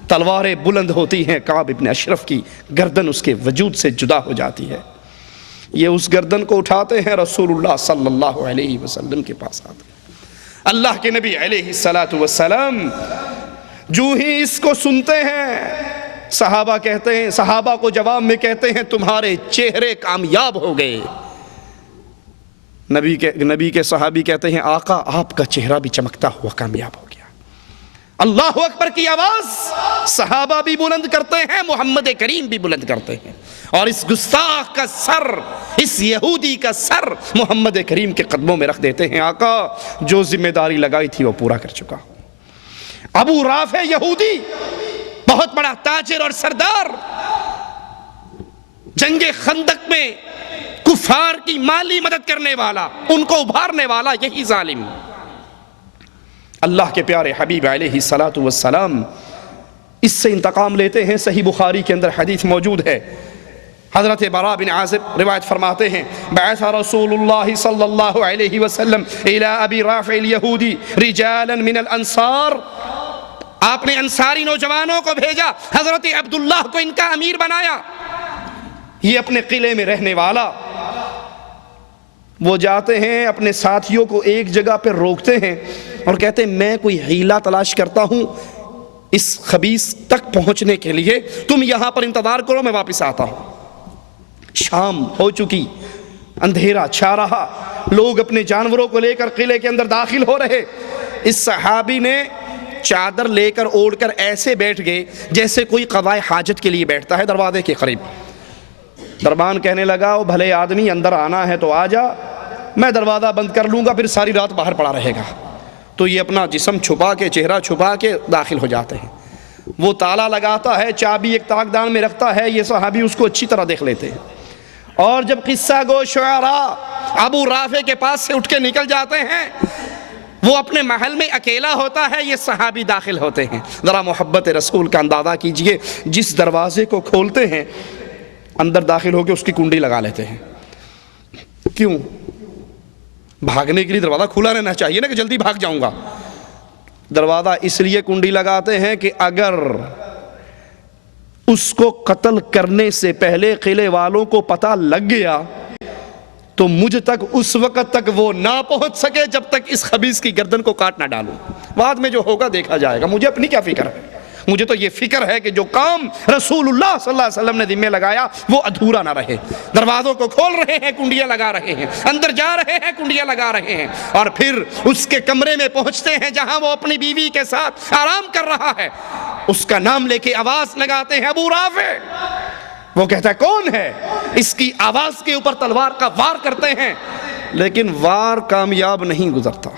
تلواریں بلند ہوتی ہیں، کعب بن اشرف کی گردن اس کے وجود سے جدا ہو جاتی ہے۔ یہ اس گردن کو اٹھاتے ہیں، رسول اللہ صلی اللہ علیہ وسلم کے پاس آتے ہیں۔ اللہ کے نبی علیہ السلام جو ہی اس کو سنتے ہیں، صحابہ کہتے ہیں، صحابہ کو جواب میں کہتے ہیں تمہارے چہرے کامیاب ہو گئے۔ نبی کے صحابی کہتے ہیں آقا آپ کا چہرہ بھی چمکتا ہوا کامیاب ہو گیا۔ اللہ اکبر کی آواز صحابہ بھی بلند کرتے ہیں، محمد کریم بھی بلند کرتے ہیں، اور اس گستاخ کا سر، اس یہودی کا سر محمد کریم کے قدموں میں رکھ دیتے ہیں۔ آقا جو ذمہ داری لگائی تھی وہ پورا کر چکا۔ ابو رافع یہودی، بہت بڑا تاجر اور سردار، جنگ خندق میں کفار کی مالی مدد کرنے والا، ان کو ابھارنے والا یہی ظالم اللہ کے پیارے حبیب علیہ الصلاۃ والسلام اس سے انتقام لیتے ہیں۔ صحیح بخاری کے اندر حدیث موجود ہے، حضرت براء بن عازب روایت فرماتے ہیں، بعث رسول اللہ صلی اللہ علیہ وسلم الی ابی رافع الیہودی رجالا من الانصار، آپ نے انصاری نوجوانوں کو بھیجا، حضرت عبداللہ کو ان کا امیر بنایا، یہ اپنے قلعے میں رہنے والا۔ وہ جاتے ہیں اپنے ساتھیوں کو ایک جگہ پہ روکتے ہیں اور کہتے ہیں میں کوئی حیلہ تلاش کرتا ہوں اس خبیث تک پہنچنے کے لیے، تم یہاں پر انتظار کرو، میں واپس آتا ہوں۔ شام ہو چکی، اندھیرا چھا رہا، لوگ اپنے جانوروں کو لے کر قلعے کے اندر داخل ہو رہے۔ اس صحابی نے چادر لے کر اوڑھ کر ایسے بیٹھ گئے جیسے کوئی قضائے حاجت کے لیے بیٹھتا ہے دروازے کے قریب۔ دربان کہنے لگا او بھلے آدمی، اندر آنا ہے تو آ جا، میں دروازہ بند کر لوں گا، پھر ساری رات باہر پڑا رہے گا۔ تو یہ اپنا جسم چھپا کے، چہرہ چھپا کے داخل ہو جاتے ہیں۔ وہ تالا لگاتا ہے، چابی ایک تاکدان میں رکھتا ہے، یہ صحابی اس کو اچھی طرح دیکھ لیتے ہیں۔ اور جب قصہ گو شعراء ابو رافع کے پاس سے اٹھ کے نکل جاتے ہیں، وہ اپنے محل میں اکیلا ہوتا ہے، یہ صحابی داخل ہوتے ہیں۔ ذرا محبت رسول کا اندازہ کیجئے، جس دروازے کو کھولتے ہیں اندر داخل ہو کے اس کی کنڈی لگا لیتے ہیں۔ کیوں؟ بھاگنے کے لیے دروازہ کھلا رہنا چاہیے نا کہ جلدی بھاگ جاؤں گا۔ دروازہ اس لیے کنڈی لگاتے ہیں کہ اگر اس کو قتل کرنے سے پہلے قلعے والوں کو پتہ لگ گیا تو مجھ تک اس وقت تک وہ نہ پہنچ سکے جب تک اس خبیث کی گردن کو کاٹ نہ ڈالوں۔ بعد میں جو ہوگا دیکھا جائے گا، مجھے اپنی کیا فکر ہے؟ مجھے تو یہ فکر ہے کہ جو کام رسول اللہ صلی اللہ علیہ وسلم نے ذمہ لگایا وہ ادھورا نہ رہے۔ دروازوں کو کھول رہے ہیں، کنڈیاں لگا رہے ہیں، اندر جا رہے ہیں، کنڈیاں لگا رہے ہیں، اور پھر اس کے کمرے میں پہنچتے ہیں جہاں وہ اپنی بیوی کے ساتھ آرام کر رہا ہے۔ اس کا نام لے کے آواز لگاتے ہیں، ابو رافع۔ وہ کہتا ہے کون ہے؟ اس کی آواز کے اوپر تلوار کا وار کرتے ہیں، لیکن وار کامیاب نہیں گزرتا،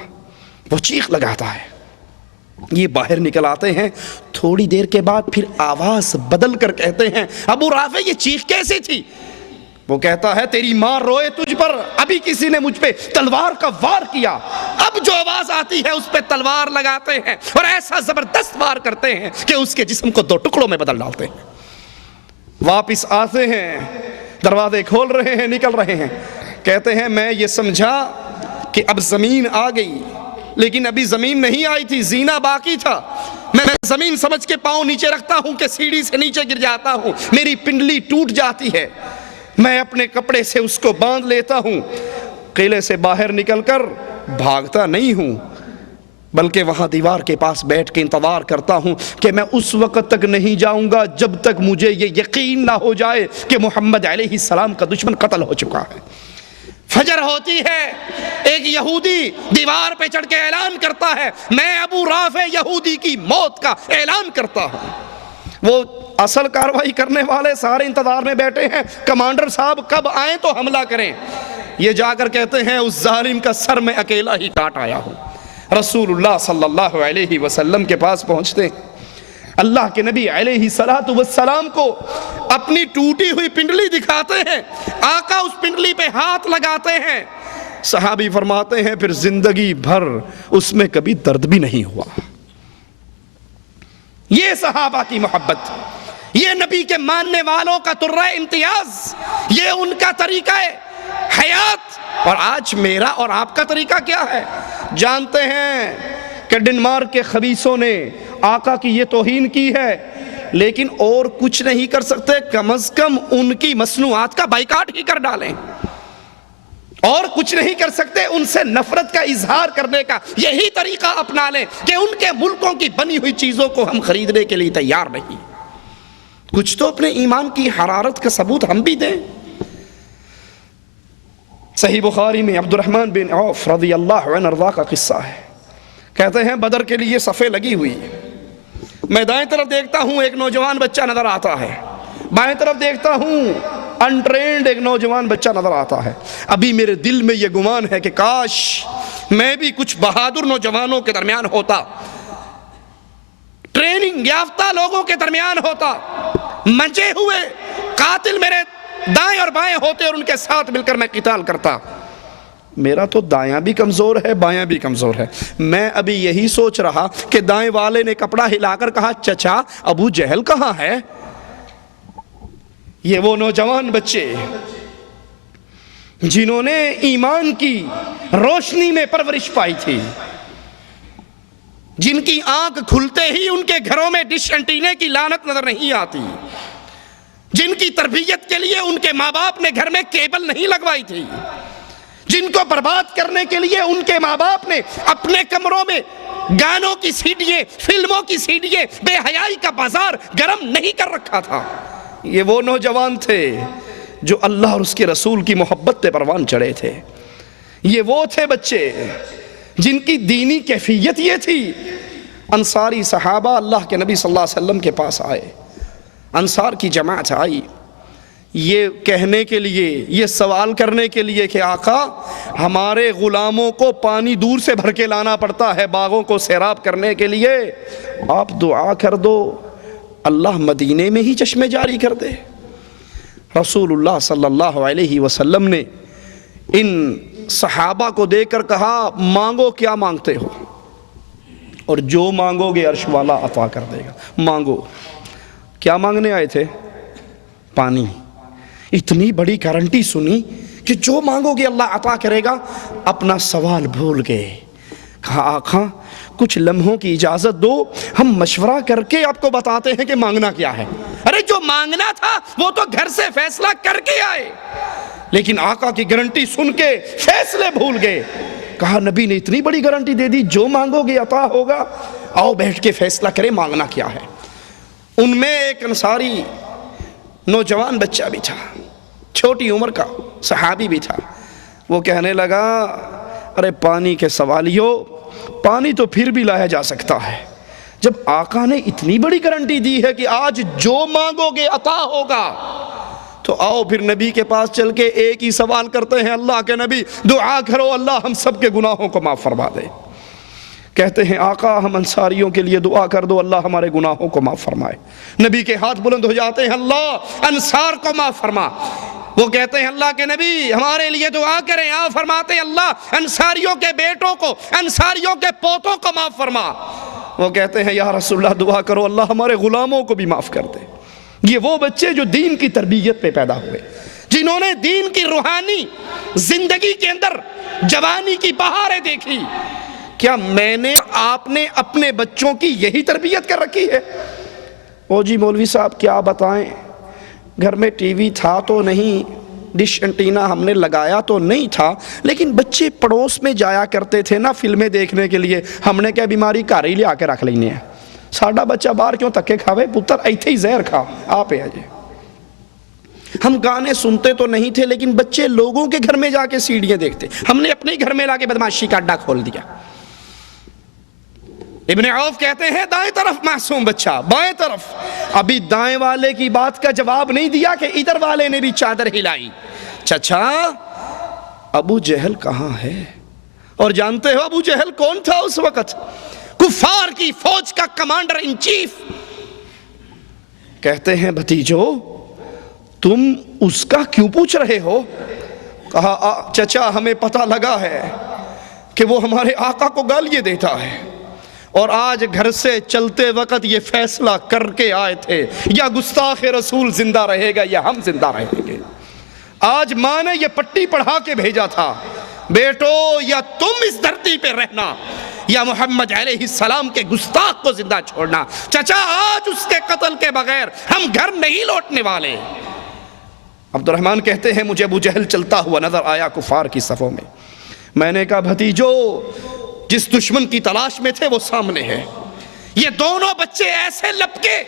وہ چیخ لگاتا ہے۔ یہ باہر نکل آتے ہیں، تھوڑی دیر کے بعد پھر آواز بدل کر کہتے ہیں، ابو رافع یہ چیخ کیسی تھی؟ وہ کہتا ہے تیری ماں روئے تجھ پر، ابھی کسی نے مجھ پہ تلوار کا وار کیا، اب جو آواز آتی ہے اس پہ تلوار لگاتے ہیں اور ایسا زبردست وار کرتے ہیں کہ اس کے جسم کو 2 ٹکڑوں میں بدل ڈالتے ہیں۔ واپس آتے ہیں، دروازے کھول رہے ہیں، نکل رہے ہیں، کہتے ہیں میں یہ سمجھا کہ اب زمین آ گئی، لیکن ابھی زمین نہیں آئی تھی، زینہ باقی تھا۔ میں زمین سمجھ کے پاؤں نیچے رکھتا ہوں کہ سیڑھی سے نیچے گر جاتا ہوں، میری پنڈلی ٹوٹ جاتی ہے، میں اپنے کپڑے سے اس کو باندھ لیتا ہوں، قلعے سے باہر نکل کر بھاگتا نہیں ہوں، بلکہ وہاں دیوار کے پاس بیٹھ کے انتظار کرتا ہوں کہ میں اس وقت تک نہیں جاؤں گا جب تک مجھے یہ یقین نہ ہو جائے کہ محمد علیہ السلام کا دشمن قتل ہو چکا ہے۔ فجر ہوتی ہے، ایک یہودی دیوار پہ چڑھ کے اعلان کرتا ہے، میں ابو رافع یہودی کی موت کا اعلان کرتا ہوں۔ وہ اصل کاروائی کرنے والے سارے انتظار میں بیٹھے ہیں، کمانڈر صاحب کب آئیں تو حملہ کریں۔ یہ جا کر کہتے ہیں اس ظالم کا سر میں اکیلا ہی کاٹ آیا ہوں۔ رسول اللہ صلی اللہ علیہ وسلم کے پاس پہنچتے ہیں، اللہ کے نبی علیہ السلام کو اپنی ٹوٹی ہوئی پنڈلی دکھاتے ہیں، آقا اس پنڈلی پہ ہاتھ لگاتے ہیں۔ صحابی فرماتے ہیں پھر زندگی بھر اس میں کبھی درد بھی نہیں ہوا۔ یہ صحابہ کی محبت، یہ نبی کے ماننے والوں کا طرہ امتیاز، یہ ان کا طریقہ حیات۔ اور آج میرا اور آپ کا طریقہ کیا ہے؟ جانتے ہیں کہ ڈنمارک کے خبیثوں نے آقا کی یہ توہین کی ہے، لیکن اور کچھ نہیں کر سکتے، کم از کم ان کی مصنوعات کا بائیکاٹ ہی کر ڈالیں، اور کچھ نہیں کر سکتے، ان سے نفرت کا اظہار کرنے کا یہی طریقہ اپنا لیں کہ ان کے ملکوں کی بنی ہوئی چیزوں کو ہم خریدنے کے لیے تیار نہیں۔ کچھ تو اپنے ایمان کی حرارت کا ثبوت ہم بھی دیں۔ صحیح بخاری میں عبد الرحمن بن عوف رضی اللہ عنہ ارضا کا قصہ ہے، کہتے ہیں بدر کے لیے صفیں لگی ہوئی، میں دائیں طرف دیکھتا ہوں ایک نوجوان بچہ نظر آتا ہے، بائیں طرف دیکھتا ہوں انٹرینڈ ایک نوجوان بچہ نظر آتا ہے۔ ابھی میرے دل میں یہ گمان ہے کہ کاش میں بھی کچھ بہادر نوجوانوں کے درمیان ہوتا، ٹریننگ یافتہ لوگوں کے درمیان ہوتا، منچے ہوئے قاتل میرے دائیں اور بائیں ہوتے اور ان کے ساتھ مل کر میں قتال کرتا۔ میرا تو دایاں بھی کمزور ہے بایاں بھی کمزور ہے، میں ابھی یہی سوچ رہا کہ دائیں والے نے کپڑا ہلا کر کہا چچا ابو جہل کہاں ہے؟ یہ وہ نوجوان بچے جنہوں نے ایمان کی روشنی میں پرورش پائی تھی، جن کی آنکھ کھلتے ہی ان کے گھروں میں ڈش انٹینے کی لعنت نظر نہیں آتی، جن کی تربیت کے لیے ان کے ماں باپ نے گھر میں کیبل نہیں لگوائی تھی، جن کو برباد کرنے کے لیے ان کے ماں باپ نے اپنے کمروں میں گانوں کی سیڈیاں، فلموں کی سیڈیاں، بے حیائی کا بازار گرم نہیں کر رکھا تھا۔ یہ وہ نوجوان تھے جو اللہ اور اس کے رسول کی محبت پہ پروان چڑھے تھے۔ یہ وہ تھے بچے جن کی دینی کیفیت یہ تھی۔ انصاری صحابہ اللہ کے نبی صلی اللہ علیہ وسلم کے پاس آئے، انصار کی جماعت آئی یہ کہنے کے لیے، یہ سوال کرنے کے لیے کہ آقا ہمارے غلاموں کو پانی دور سے بھر کے لانا پڑتا ہے باغوں کو سیراب کرنے کے لیے، آپ دعا کر دو اللہ مدینے میں ہی چشمے جاری کر دے۔ رسول اللہ صلی اللہ علیہ وسلم نے ان صحابہ کو دیکھ کر کہا مانگو کیا مانگتے ہو، اور جو مانگو گے عرش والا عطا کر دے گا، مانگو۔ کیا مانگنے آئے تھے؟ پانی۔ اتنی بڑی گارنٹی سنی کہ جو مانگو گے اللہ عطا کرے گا، اپنا سوال بھول گئے۔ کہا آقا کچھ لمحوں کی اجازت دو، ہم مشورہ کر کے آپ کو بتاتے ہیں کہ مانگنا کیا ہے۔ ارے جو مانگنا تھا وہ تو گھر سے فیصلہ کر کے آئے، لیکن آقا کی گارنٹی سن کے فیصلے بھول گئے۔ کہا نبی نے اتنی بڑی گارنٹی دے دی جو مانگو گے عطا ہوگا، آؤ بیٹھ کے فیصلہ کریں مانگنا کیا ہے۔ ان میں ایک انصاری نوجوان بچہ بھی تھا، چھوٹی عمر کا صحابی بھی تھا۔ وہ کہنے لگا ارے پانی کے سوالیوں، پانی تو پھر بھی لایا جا سکتا ہے، جب آقا نے اتنی بڑی گارنٹی دی ہے کہ آج جو مانگو گے عطا ہوگا، تو آؤ پھر نبی کے پاس چل کے ایک ہی سوال کرتے ہیں، اللہ کے نبی دعا کرو اللہ ہم سب کے گناہوں کو معاف فرما دے۔ کہتے ہیں آقا ہم انصاریوں کے لیے دعا کر دو اللہ ہمارے گناہوں کو معاف فرمائے۔ نبی کے ہاتھ بلند ہو جاتے ہیں اللہ انصار کو معاف فرما۔ وہ کہتے ہیں اللہ کے نبی ہمارے لیے دعا کریں، آپ فرماتے ہیں اللہ انصاریوں کے بیٹوں کو، انصاریوں کے پوتوں کو معاف فرما۔ وہ کہتے ہیں یا رسول اللہ دعا کرو اللہ ہمارے غلاموں کو بھی معاف کر دے۔ یہ وہ بچے جو دین کی تربیت پہ پیدا ہوئے، جنہوں نے دین کی روحانی زندگی کے اندر جوانی کی بہاریں دیکھی۔ کیا میں نے آپ نے اپنے بچوں کی یہی تربیت کر رکھی ہے؟ او جی مولوی صاحب کیا بتائیں، گھر میں ٹی وی تھا تو نہیں، ڈش انٹینا ہم نے لگایا تو نہیں تھا، لیکن بچے پڑوس میں جایا کرتے تھے نا فلمیں دیکھنے کے لیے، ہم نے کیا بیماری گھر ہی لیا کے رکھ لینی ہے، ساڈا بچہ باہر کیوں تکے کھاوے، پتر ایتھے ہی زہر کھا آپ ہے جی۔ ہم گانے سنتے تو نہیں تھے لیکن بچے لوگوں کے گھر میں جا کے سیڈیاں دیکھتے، ہم نے اپنے گھر میں لا کے بدماشی کا اڈا کھول دیا۔ ابن عوف کہتے ہیں دائیں طرف معصوم بچہ، بائیں طرف۔ ابھی دائیں والے کی بات کا جواب نہیں دیا کہ ادھر والے نے بھی چادر ہلائی، چچا ابو جہل کہاں ہے؟ اور جانتے ہو ابو جہل کون تھا اس وقت؟ کفار کی فوج کا کمانڈر ان چیف۔ کہتے ہیں بھتیجو تم اس کا کیوں پوچھ رہے ہو؟ کہا چچا ہمیں پتہ لگا ہے کہ وہ ہمارے آقا کو گالیاں دیتا ہے، اور آج گھر سے چلتے وقت یہ فیصلہ کر کے آئے تھے یا گستاخ رسول زندہ رہے گا یا ہم زندہ رہیں گے۔ آج ماں نے یہ پٹی پڑھا کے بھیجا تھا، بیٹو یا تم اس دھرتی پہ رہنا یا محمد علیہ السلام کے گستاخ کو زندہ چھوڑنا۔ چچا آج اس کے قتل کے بغیر ہم گھر نہیں لوٹنے والے۔ عبد الرحمن کہتے ہیں مجھے ابو جہل چلتا ہوا نظر آیا کفار کی صفوں میں، میں نے کہا بھتیجو جس دشمن کی تلاش میں تھے وہ سامنے ہے۔ یہ دونوں بچے ایسے لپکے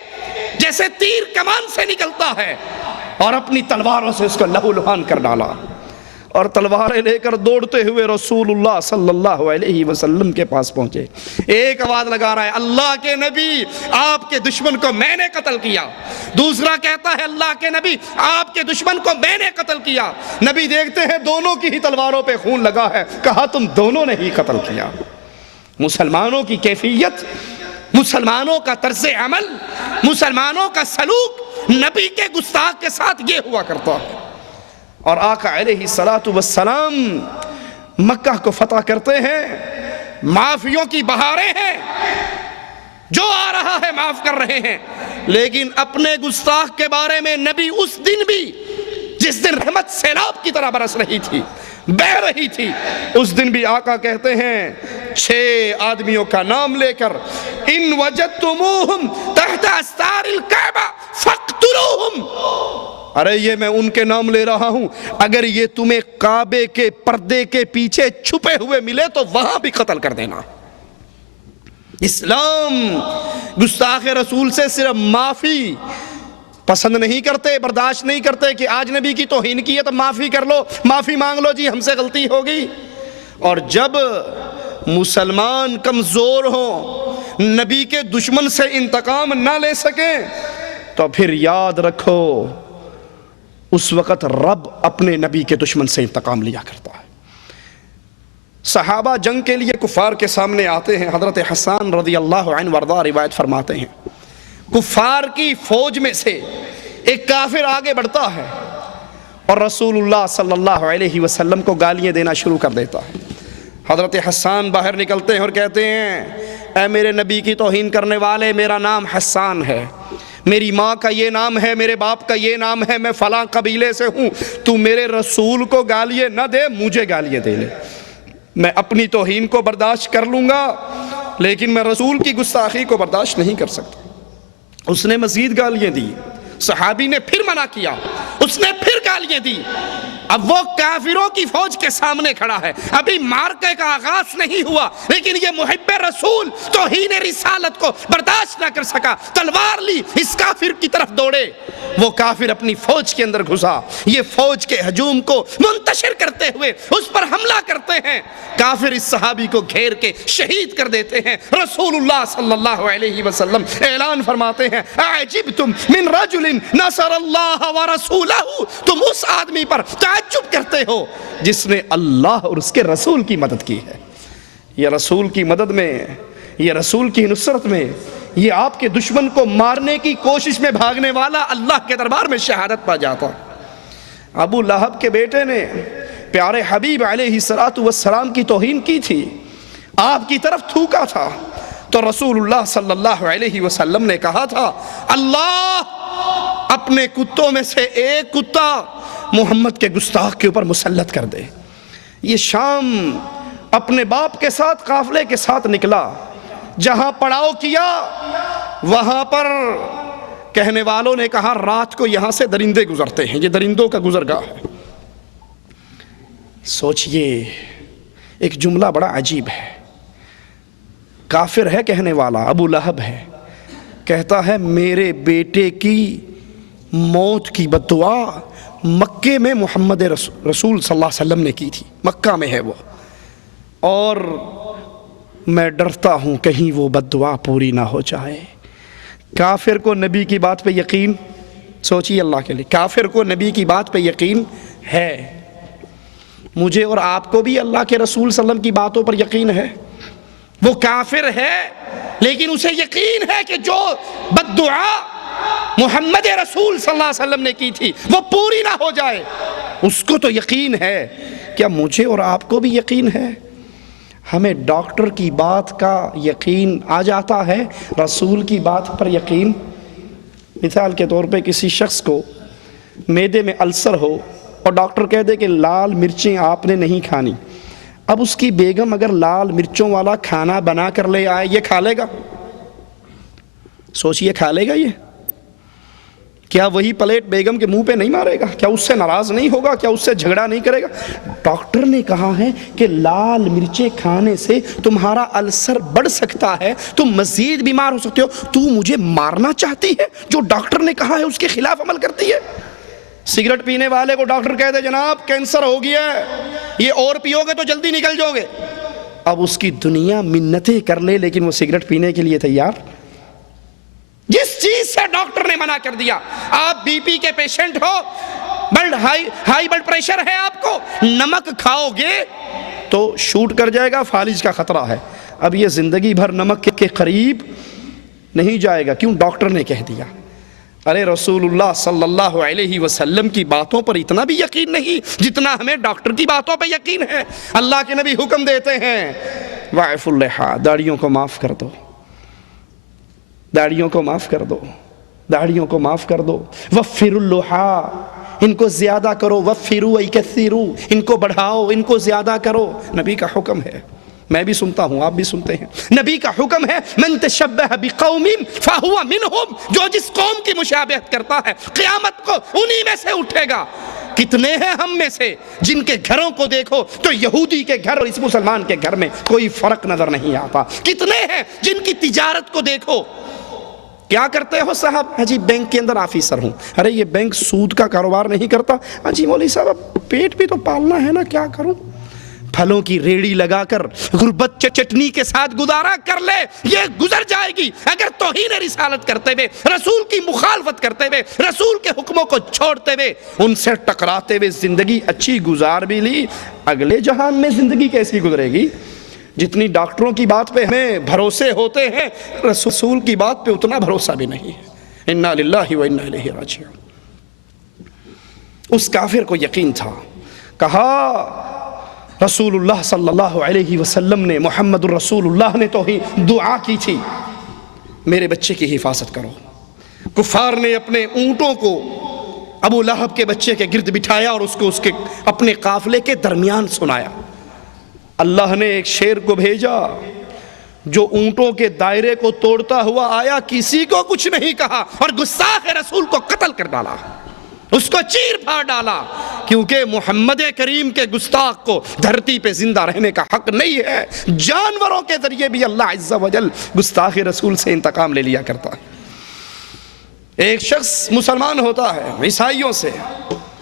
جیسے تیر کمان سے نکلتا ہے، اور اپنی تلواروں سے اس کو لہو لہان کر ڈالا، اور تلواریں لے کر دوڑتے ہوئے رسول اللہ صلی اللہ علیہ وسلم کے پاس پہنچے۔ ایک آواز لگا رہا ہے اللہ کے نبی آپ کے دشمن کو میں نے قتل کیا، دوسرا کہتا ہے اللہ کے نبی آپ کے دشمن کو میں نے قتل کیا۔ نبی دیکھتے ہیں دونوں کی ہی تلواروں پہ خون لگا ہے، کہا تم دونوں نے ہی قتل کیا۔ مسلمانوں کی کیفیت، مسلمانوں کا طرز عمل، مسلمانوں کا سلوک نبی کے گستاخ کے ساتھ یہ ہوا کرتا ہے۔ اور آقا علیہ السلام مکہ کو فتح کرتے ہیں، معافیوں کی بہاریں ہیں، جو آ رہا ہے معاف کر رہے ہیں، لیکن اپنے گستاخ کے بارے میں نبی اس دن بھی، جس دن رحمت سیلاب کی طرح برس رہی تھی، بہہ رہی تھی، اس دن بھی آقا کہتے ہیں 6 آدمیوں کا نام لے کر، ان وجدتموہم تحت استار الکعبہ فاقتلوہم، ارے یہ میں ان کے نام لے رہا ہوں، اگر یہ تمہیں کعبے کے پردے کے پیچھے چھپے ہوئے ملے تو وہاں بھی قتل کر دینا۔ اسلام گستاخ رسول سے صرف معافی پسند نہیں کرتے، برداشت نہیں کرتے کہ آج نبی کی توہین کی ہے تو معافی کر لو، معافی مانگ لو، جی ہم سے غلطی ہوگی۔ اور جب مسلمان کمزور ہوں، نبی کے دشمن سے انتقام نہ لے سکیں، تو پھر یاد رکھو اس وقت رب اپنے نبی کے دشمن سے انتقام لیا کرتا ہے۔ صحابہ جنگ کے لیے کفار کے سامنے آتے ہیں، حضرت حسان رضی اللہ عنہ وارضاہ روایت فرماتے ہیں، کفار کی فوج میں سے ایک کافر آگے بڑھتا ہے اور رسول اللہ صلی اللہ علیہ وسلم کو گالیاں دینا شروع کر دیتا ہے۔ حضرت حسان باہر نکلتے ہیں اور کہتے ہیں، اے میرے نبی کی توہین کرنے والے، میرا نام حسان ہے، میری ماں کا یہ نام ہے، میرے باپ کا یہ نام ہے، میں فلاں قبیلے سے ہوں، تو میرے رسول کو گالیاں نہ دے، مجھے گالیاں دے لے، میں اپنی توہین کو برداشت کر لوں گا لیکن میں رسول کی گستاخی کو برداشت نہیں کر سکتا۔ اس نے مزید گالیاں دی، صحابی نے پھر منع کیا، اس نے پھر گالیاں دی۔ اب وہ کافروں کی فوج کے سامنے کھڑا ہے، ابھی معرکے کا آغاز نہیں ہوا، لیکن یہ محب رسول توہین رسالت کو برداشت نہ کر سکا، تلوار لی، اس کافر کی طرف دوڑے، وہ کافر اپنی فوج کے اندر گھسا، یہ فوج کے ہجوم کو منتشر کرتے ہوئے اس پر حملہ کرتے ہیں، کافر اس صحابی کو گھیر کے شہید کر دیتے ہیں۔ رسول اللہ صلی اللہ علیہ وسلم اعلان فرماتے ہیں، اعجبتم من رجل نصر اللہ ورسولہ، تم اس آدمی پر تعجب کرتے ہو جس نے اللہ اور اس کے رسول کی مدد کی ہے۔ یہ رسول کی مدد میں، یہ رسول کی نصرت میں، یہ آپ کے دشمن کو مارنے کی کوشش میں بھاگنے والا اللہ کے دربار میں شہادت پا جاتا۔ ابو لہب کے بیٹے نے پیارے حبیب علیہ السلام کی توہین کی تھی، آپ کی طرف تھوکا تھا، تو رسول اللہ صلی اللہ علیہ وسلم نے کہا تھا، اللہ اپنے کتوں میں سے ایک کتا محمد کے گستاخ کے اوپر مسلط کر دے۔ یہ شام اپنے باپ کے ساتھ قافلے کے ساتھ نکلا، جہاں پڑاؤ کیا وہاں پر کہنے والوں نے کہا رات کو یہاں سے درندے گزرتے ہیں، یہ درندوں کا گزرگاہ ہے۔ سوچئے ایک جملہ بڑا عجیب ہے، کافر ہے کہنے والا، ابو لہب ہے، کہتا ہے میرے بیٹے کی موت کی بددعا مکے میں محمد رسول صلی اللہ علیہ وسلم نے کی تھی، مکہ میں ہے وہ، اور میں ڈرتا ہوں کہیں وہ بددعا پوری نہ ہو جائے۔ کافر کو نبی کی بات پہ یقین، سوچیے اللہ کے لیے، کافر کو نبی کی بات پہ یقین ہے، مجھے اور آپ کو بھی اللہ کے رسول صلی اللہ علیہ وسلم کی باتوں پر یقین ہے۔ وہ کافر ہے لیکن اسے یقین ہے کہ جو بددعا محمد رسول صلی اللہ علیہ وسلم نے کی تھی وہ پوری نہ ہو جائے، اس کو تو یقین ہے۔ کیا مجھے اور آپ کو بھی یقین ہے؟ ہمیں ڈاکٹر کی بات کا یقین آ جاتا ہے، رسول کی بات پر یقین؟ مثال کے طور پہ کسی شخص کو معدے میں السر ہو اور ڈاکٹر کہہ دے کہ لال مرچیں آپ نے نہیں کھانی، اب اس کی بیگم اگر لال مرچوں والا کھانا بنا کر لے آئے، یہ کھا لے گا؟ سوچئے کھا لے گا یہ؟ کیا وہی پلیٹ بیگم کے منہ پہ نہیں مارے گا؟ کیا اس سے ناراض نہیں ہوگا؟ کیا اس سے جھگڑا نہیں کرے گا؟ ڈاکٹر نے کہا ہے کہ لال مرچیں کھانے سے تمہارا السر بڑھ سکتا ہے، تم مزید بیمار ہو سکتے ہو، تو مجھے مارنا چاہتی ہے؟ جو ڈاکٹر نے کہا ہے اس کے خلاف عمل کرتی ہے۔ سگریٹ پینے والے کو ڈاکٹر کہہ دے جناب کینسر ہو گیا ہے، یہ اور پیو گے تو جلدی نکل جاؤ گے، اب اس کی دنیا منتیں کر لے لیکن وہ سگریٹ پینے کے لیے تیار۔ جس چیز سے ڈاکٹر نے منع کر دیا، آپ بی پی کے پیشنٹ ہو، ہائی بلڈ پریشر ہے آپ کو، نمک کھاؤ گے تو شوٹ کر جائے گا، فالج کا خطرہ ہے، اب یہ زندگی بھر نمک کے قریب نہیں جائے گا، کیوں؟ ڈاکٹر نے کہہ دیا۔ ارے رسول اللہ صلی اللہ علیہ وسلم کی باتوں پر اتنا بھی یقین نہیں جتنا ہمیں ڈاکٹر کی باتوں پہ یقین ہے۔ اللہ کے نبی حکم دیتے ہیں وَاعْفُ اللِّحَىٰ، داڑھیوں کو معاف کر دو، داڑھیوں کو معاف کر دو، داڑھیوں کو معاف کر دو۔ وَفِّرُوا اللُّحَىٰ، ان کو زیادہ کرو، وَفِّرُوا وَيْكَثِّرُوا، ان کو بڑھاؤ، ان کو زیادہ کرو۔ نبی کا حکم ہے، میں بھی سنتا ہوں، آپ بھی سنتے ہیں، نبی کا حکم ہے من تشبہ بقوم فہو منہم، جو جس قوم کی مشابہت کرتا ہے قیامت کو انہی میں سے اٹھے گا۔ کتنے ہیں ہم میں سے جن کے گھروں کو دیکھو تو یہودی کے گھر اور اس مسلمان کے گھر میں کوئی فرق نظر نہیں آتا؟ کتنے ہیں جن کی تجارت کو دیکھو، کیا کرتے ہو صاحب؟ ہاں جی بینک کے اندر آفیسر ہوں۔ ارے یہ بینک سود کا کاروبار نہیں کرتا؟ ہاں جی مولوی صاحب اب پیٹ بھی تو پالنا ہے نا، کیا کروں؟ پھلوں کی ریڑی لگا کر غربت چٹنی کے ساتھ گزارا کر لے، یہ گزر جائے گی۔ اگر توہین رسالت کرتے ہوئے، رسول کی مخالفت کرتے ہوئے، رسول کے حکموں کو چھوڑتے ہوئے، ان سے ٹکراتے ہوئے زندگی اچھی گزار بھی لی، اگلے جہان میں زندگی کیسی گزرے گی؟ جتنی ڈاکٹروں کی بات پہ ہمیں بھروسے ہوتے ہیں، رسول کی بات پہ اتنا بھروسہ بھی نہیں ہے۔ انا للہ و انا الیہ راجعون۔ اس کافر کو یقین تھا، کہا رسول اللہ صلی اللہ علیہ وسلم نے، محمد الرسول اللہ نے تو ہی دعا کی تھی میرے بچے کی حفاظت کرو۔ کفار نے اپنے اونٹوں کو ابو لہب کے بچے کے گرد بٹھایا اور اس کو اس کے اپنے قافلے کے درمیان سنایا۔ اللہ نے ایک شیر کو بھیجا جو اونٹوں کے دائرے کو توڑتا ہوا آیا، کسی کو کچھ نہیں کہا اور گستاخ رسول کو قتل کر ڈالا، اس کو چیر پھاڑ ڈالا، کیونکہ محمد کریم کے گستاخ کو دھرتی پہ زندہ رہنے کا حق نہیں ہے۔ جانوروں کے ذریعے بھی اللہ عز و جل گستاخ رسول سے انتقام لے لیا کرتا ہے۔ ایک شخص مسلمان ہوتا ہے، عیسائیوں سے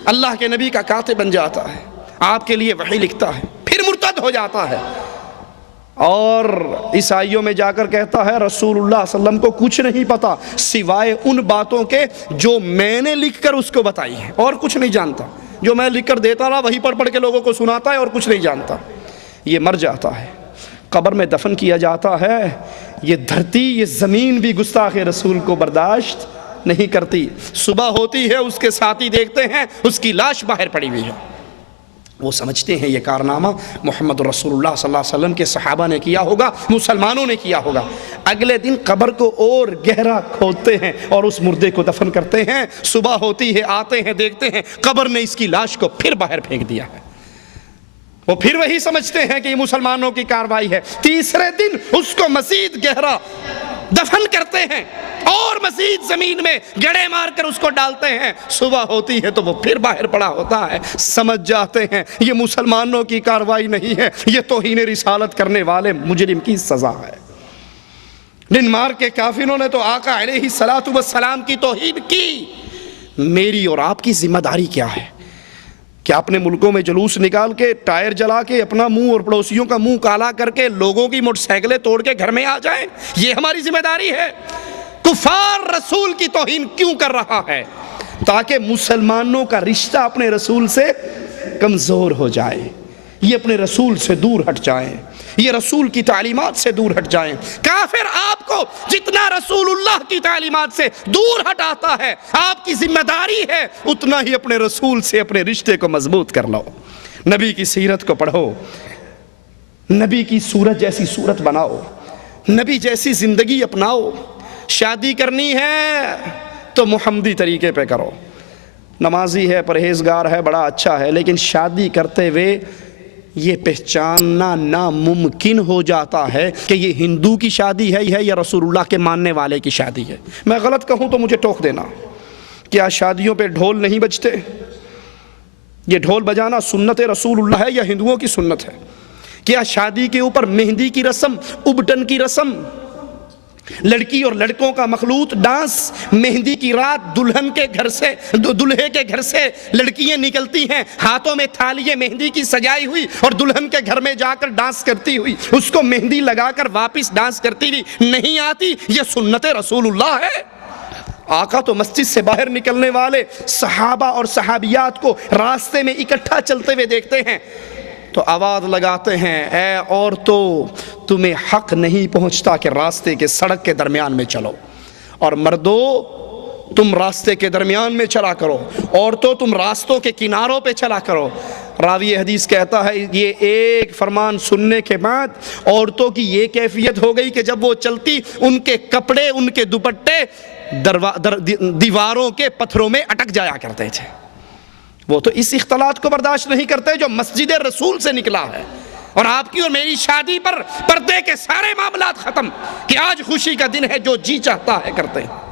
اللہ کے نبی کا کاتب بن جاتا ہے، آپ کے لیے وحی لکھتا ہے، پھر مرتد ہو جاتا ہے اور عیسائیوں میں جا کر کہتا ہے رسول اللہ صلی اللہ علیہ وسلم کو کچھ نہیں پتا سوائے ان باتوں کے جو میں نے لکھ کر اس کو بتائی ہے، اور کچھ نہیں جانتا۔ جو میں لکھ کر دیتا رہا وہی پڑھ پڑھ کے لوگوں کو سناتا ہے اور کچھ نہیں جانتا۔ یہ مر جاتا ہے، قبر میں دفن کیا جاتا ہے۔ یہ دھرتی، یہ زمین بھی گستاخ رسول کو برداشت نہیں کرتی۔ صبح ہوتی ہے، اس کے ساتھی دیکھتے ہیں اس کی لاش باہر پڑی ہوئی ہے، وہ سمجھتے ہیں یہ کارنامہ محمد رسول اللہ صلی اللہ علیہ وسلم کے صحابہ نے کیا ہوگا، مسلمانوں نے کیا ہوگا۔ اگلے دن قبر کو اور گہرا کھودتے ہیں اور اس مردے کو دفن کرتے ہیں۔ صبح ہوتی ہے، آتے ہیں، دیکھتے ہیں قبر نے اس کی لاش کو پھر باہر پھینک دیا ہے۔ وہ پھر وہی سمجھتے ہیں کہ یہ مسلمانوں کی کارروائی ہے۔ تیسرے دن اس کو مزید گہرا دفن کرتے ہیں اور مزید زمین میں گڑے مار کر اس کو ڈالتے ہیں۔ صبح ہوتی ہے تو وہ پھر باہر پڑا ہوتا ہے۔ سمجھ جاتے ہیں یہ مسلمانوں کی کارروائی نہیں ہے، یہ توہین رسالت کرنے والے مجرم کی سزا ہے۔ ڈنمارک کے کافروں نے تو آقا علیہ السلام کی توہین کی۔ میری اور آپ کی ذمہ داری کیا ہے؟ کیا اپنے ملکوں میں جلوس نکال کے، ٹائر جلا کے، اپنا منہ اور پڑوسیوں کا منہ کالا کر کے لوگوں کی موٹر سائیکلیں توڑ کے گھر میں آ جائیں؟ یہ ہماری ذمہ داری ہے؟ کفار رسول کی توہین کیوں کر رہا ہے؟ تاکہ مسلمانوں کا رشتہ اپنے رسول سے کمزور ہو جائے، یہ اپنے رسول سے دور ہٹ جائیں، یہ رسول کی تعلیمات سے دور ہٹ جائیں۔ کافر آپ کو جتنا رسول اللہ کی تعلیمات سے دور ہٹاتا ہے، آپ کی ذمہ داری ہے اتنا ہی اپنے رسول سے اپنے رشتے کو مضبوط کر لو۔ نبی کی سیرت کو پڑھو، نبی کی صورت جیسی صورت بناؤ، نبی جیسی زندگی اپناؤ۔ شادی کرنی ہے تو محمدی طریقے پہ کرو۔ نمازی ہے، پرہیزگار ہے، بڑا اچھا ہے، لیکن شادی کرتے ہوئے یہ پہچاننا ناممکن ہو جاتا ہے کہ یہ ہندو کی شادی ہے یا رسول اللہ کے ماننے والے کی شادی ہے۔ میں غلط کہوں تو مجھے ٹوک دینا۔ کیا شادیوں پہ ڈھول نہیں بجتے؟ یہ ڈھول بجانا سنت رسول اللہ ہے یا ہندوؤں کی سنت ہے؟ کیا شادی کے اوپر مہندی کی رسم، ابٹن کی رسم، لڑکی اور لڑکوں کا مخلوط ڈانس، مہندی کی رات دلہن کے گھر سے، دلہے کے گھر سے لڑکیاں نکلتی ہیں ہاتھوں میں تھالیاں مہندی کی سجائی ہوئی اور دلہن کے گھر میں جا کر ڈانس کرتی ہوئی، اس کو مہندی لگا کر واپس ڈانس کرتی ہوئی نہیں آتی، یہ سنت رسول اللہ ہے؟ آقا تو مسجد سے باہر نکلنے والے صحابہ اور صحابیات کو راستے میں اکٹھا چلتے ہوئے دیکھتے ہیں تو آواز لگاتے ہیں، اے عورتوں تمہیں حق نہیں پہنچتا کہ راستے کے سڑک کے درمیان میں چلو، اور مردوں تم راستے کے درمیان میں چلا کرو، عورتوں تم راستوں کے کناروں پہ چلا کرو۔ راوی حدیث کہتا ہے یہ ایک فرمان سننے کے بعد عورتوں کی یہ کیفیت ہو گئی کہ جب وہ چلتی ان کے کپڑے، ان کے دوپٹے دیواروں کے پتھروں میں اٹک جایا کرتے تھے۔ وہ تو اس اختلاط کو برداشت نہیں کرتے جو مسجد رسول سے نکلا ہے، اور آپ کی اور میری شادی پر پردے کے سارے معاملات ختم کہ آج خوشی کا دن ہے، جو جی چاہتا ہے کرتے ہیں۔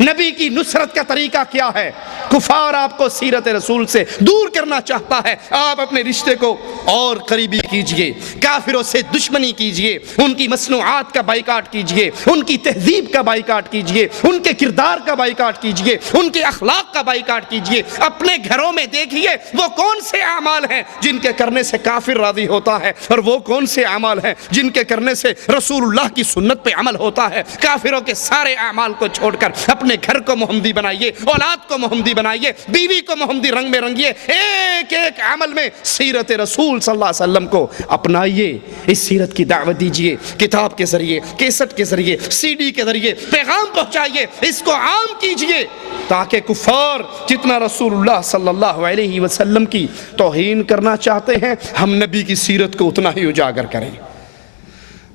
نبی کی نصرت کا طریقہ کیا ہے؟ کفار آپ کو سیرت رسول سے دور کرنا چاہتا ہے، آپ اپنے رشتے کو اور قریبی کیجئے، کافروں سے دشمنی کیجئے، ان کی مصنوعات کا بائیکاٹ کیجئے، ان کی تہذیب کا بائیکاٹ کیجئے، ان کے کردار کا بائیکاٹ کیجئے، ان کے اخلاق کا بائیکاٹ کیجئے۔ اپنے گھروں میں دیکھیے وہ کون سے اعمال ہیں جن کے کرنے سے کافر راضی ہوتا ہے، اور وہ کون سے اعمال ہیں جن کے کرنے سے رسول اللہ کی سنت پہ عمل ہوتا ہے۔ کافروں کے سارے اعمال کو چھوڑ کر اپنے گھر کو محمدی بنائیے، اولاد کو محمدی بنائیے، بیوی کو محمدی رنگ میں رنگیے، ایک ایک عمل میں سیرت رسول صلی اللہ علیہ وسلم کو اپنائیے، اس سیرت کی دعوت دیجئے، کتاب کے ذریعے، کیسٹ کے ذریعے، سی ڈی کے ذریعے پیغام پہنچائیے، اس کو عام کیجئے تاکہ کفار جتنا رسول اللہ صلی اللہ علیہ وسلم کی توہین کرنا چاہتے ہیں، ہم نبی کی سیرت کو اتنا ہی اجاگر کریں۔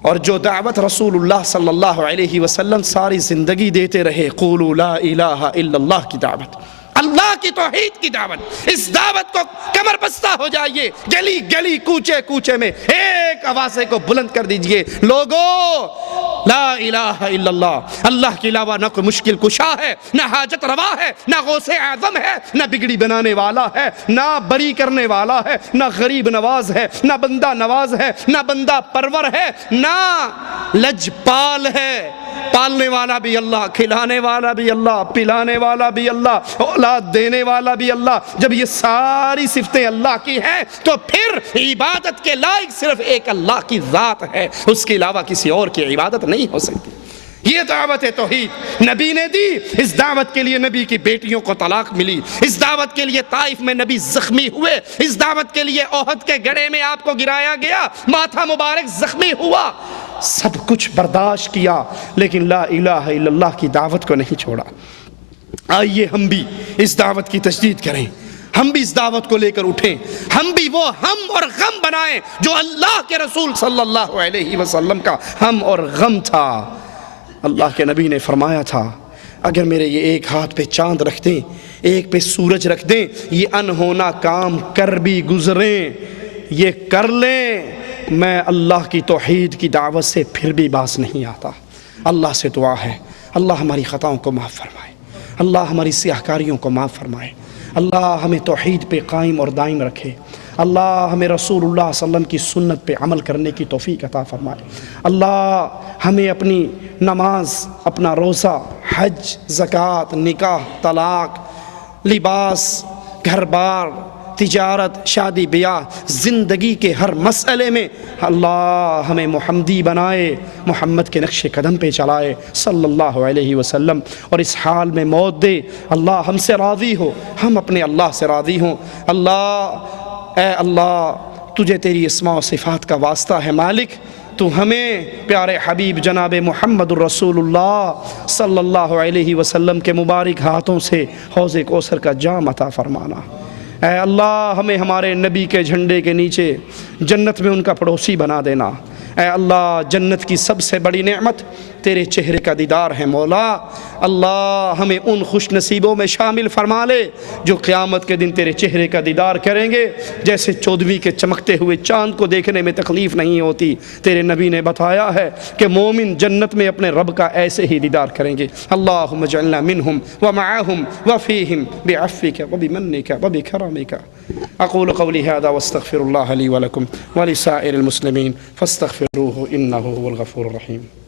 اور جو دعوت رسول اللہ صلی اللہ علیہ وسلم ساری زندگی دیتے رہے، قولوا لا الہ الا اللہ کی دعوت، اللہ کی توحید کی دعوت، اس دعوت کو کمر بستہ ہو جائیے، گلی گلی کوچے کوچے میں ایک آوازے کو بلند کر دیجئے، لوگو لا الہ الا اللہ، اللہ کے علاوہ نہ کوئی مشکل کشا ہے، نہ حاجت روا ہے، نہ غوث اعظم ہے، نہ بگڑی بنانے والا ہے، نہ بری کرنے والا ہے، نہ غریب نواز ہے، نہ بندہ نواز ہے، نہ بندہ پرور ہے، نہ لجپال ہے۔ پالنے والا بھی اللہ، کھلانے والا بھی اللہ، پلانے والا بھی اللہ، اولاد دینے والا بھی اللہ۔ جب یہ ساری صفتیں اللہ کی ہیں تو پھر عبادت کے لائق صرف ایک اللہ کی ذات ہے، اس کے علاوہ کسی اور کی عبادت نہیں ہو سکتی۔ یہ دعوت توحید نبی نے دی، اس دعوت کے لیے نبی کی بیٹیوں کو طلاق ملی، اس دعوت کے لیے طائف میں نبی زخمی ہوئے، اس دعوت کے لیے احد کے گڑھے میں آپ کو گرایا گیا، ماتھا مبارک زخمی ہوا، سب کچھ برداشت کیا، لیکن لا الہ الا اللہ کی دعوت کو نہیں چھوڑا۔ آئیے ہم بھی اس دعوت کی تجدید کریں، ہم بھی اس دعوت کو لے کر اٹھیں، ہم بھی وہ ہم اور غم بنائیں جو اللہ کے رسول صلی اللہ علیہ وسلم کا ہم اور غم تھا۔ اللہ کے نبی نے فرمایا تھا اگر میرے یہ ایک ہاتھ پہ چاند رکھ دیں، ایک پہ سورج رکھ دیں، یہ انہونا کام کر بھی گزریں، یہ کر لیں، میں اللہ کی توحید کی دعوت سے پھر بھی باز نہیں آتا۔ اللہ سے دعا ہے اللہ ہماری خطاؤں کو معاف فرمائے، اللہ ہماری سیاہکاریوں کو معاف فرمائے، اللہ ہمیں توحید پہ قائم اور دائم رکھے، اللہ ہمیں رسول اللہ صلی اللہ علیہ وسلم کی سنت پہ عمل کرنے کی توفیق عطا فرمائے، اللہ ہمیں اپنی نماز، اپنا روزہ، حج، زکوٰۃ، نکاح، طلاق، لباس، گھر بار، تجارت، شادی بیاہ، زندگی کے ہر مسئلے میں اللہ ہمیں محمدی بنائے، محمد کے نقش قدم پہ چلائے صلی اللہ علیہ وسلم، اور اس حال میں موت دے اللہ ہم سے راضی ہو، ہم اپنے اللہ سے راضی ہوں۔ اللہ اے اللہ تجھے تیری اسماء و صفات کا واسطہ ہے مالک، تو ہمیں پیارے حبیب جناب محمد الرسول اللہ صلی اللہ علیہ وسلم کے مبارک ہاتھوں سے حوض کوثر کا جام عطا فرمانا۔ اے اللہ ہمیں ہمارے نبی کے جھنڈے کے نیچے جنت میں ان کا پڑوسی بنا دینا۔ اے اللہ جنت کی سب سے بڑی نعمت تیرے چہرے کا دیدار ہے مولا، اللہ ہمیں ان خوش نصیبوں میں شامل فرما لے جو قیامت کے دن تیرے چہرے کا دیدار کریں گے، جیسے 14ویں کے چمکتے ہوئے چاند کو دیکھنے میں تکلیف نہیں ہوتی، تیرے نبی نے بتایا ہے کہ مومن جنت میں اپنے رب کا ایسے ہی دیدار کریں گے۔ اللہم اجعلنا منہم ومعہم وفیہم بعفوک وبمنک وبکرمک۔ اقول قولی ھذا واستغفر اللہ لی ولکم ولسائر المسلمین فاستغفروہ انہ هو الغفور الرحیم۔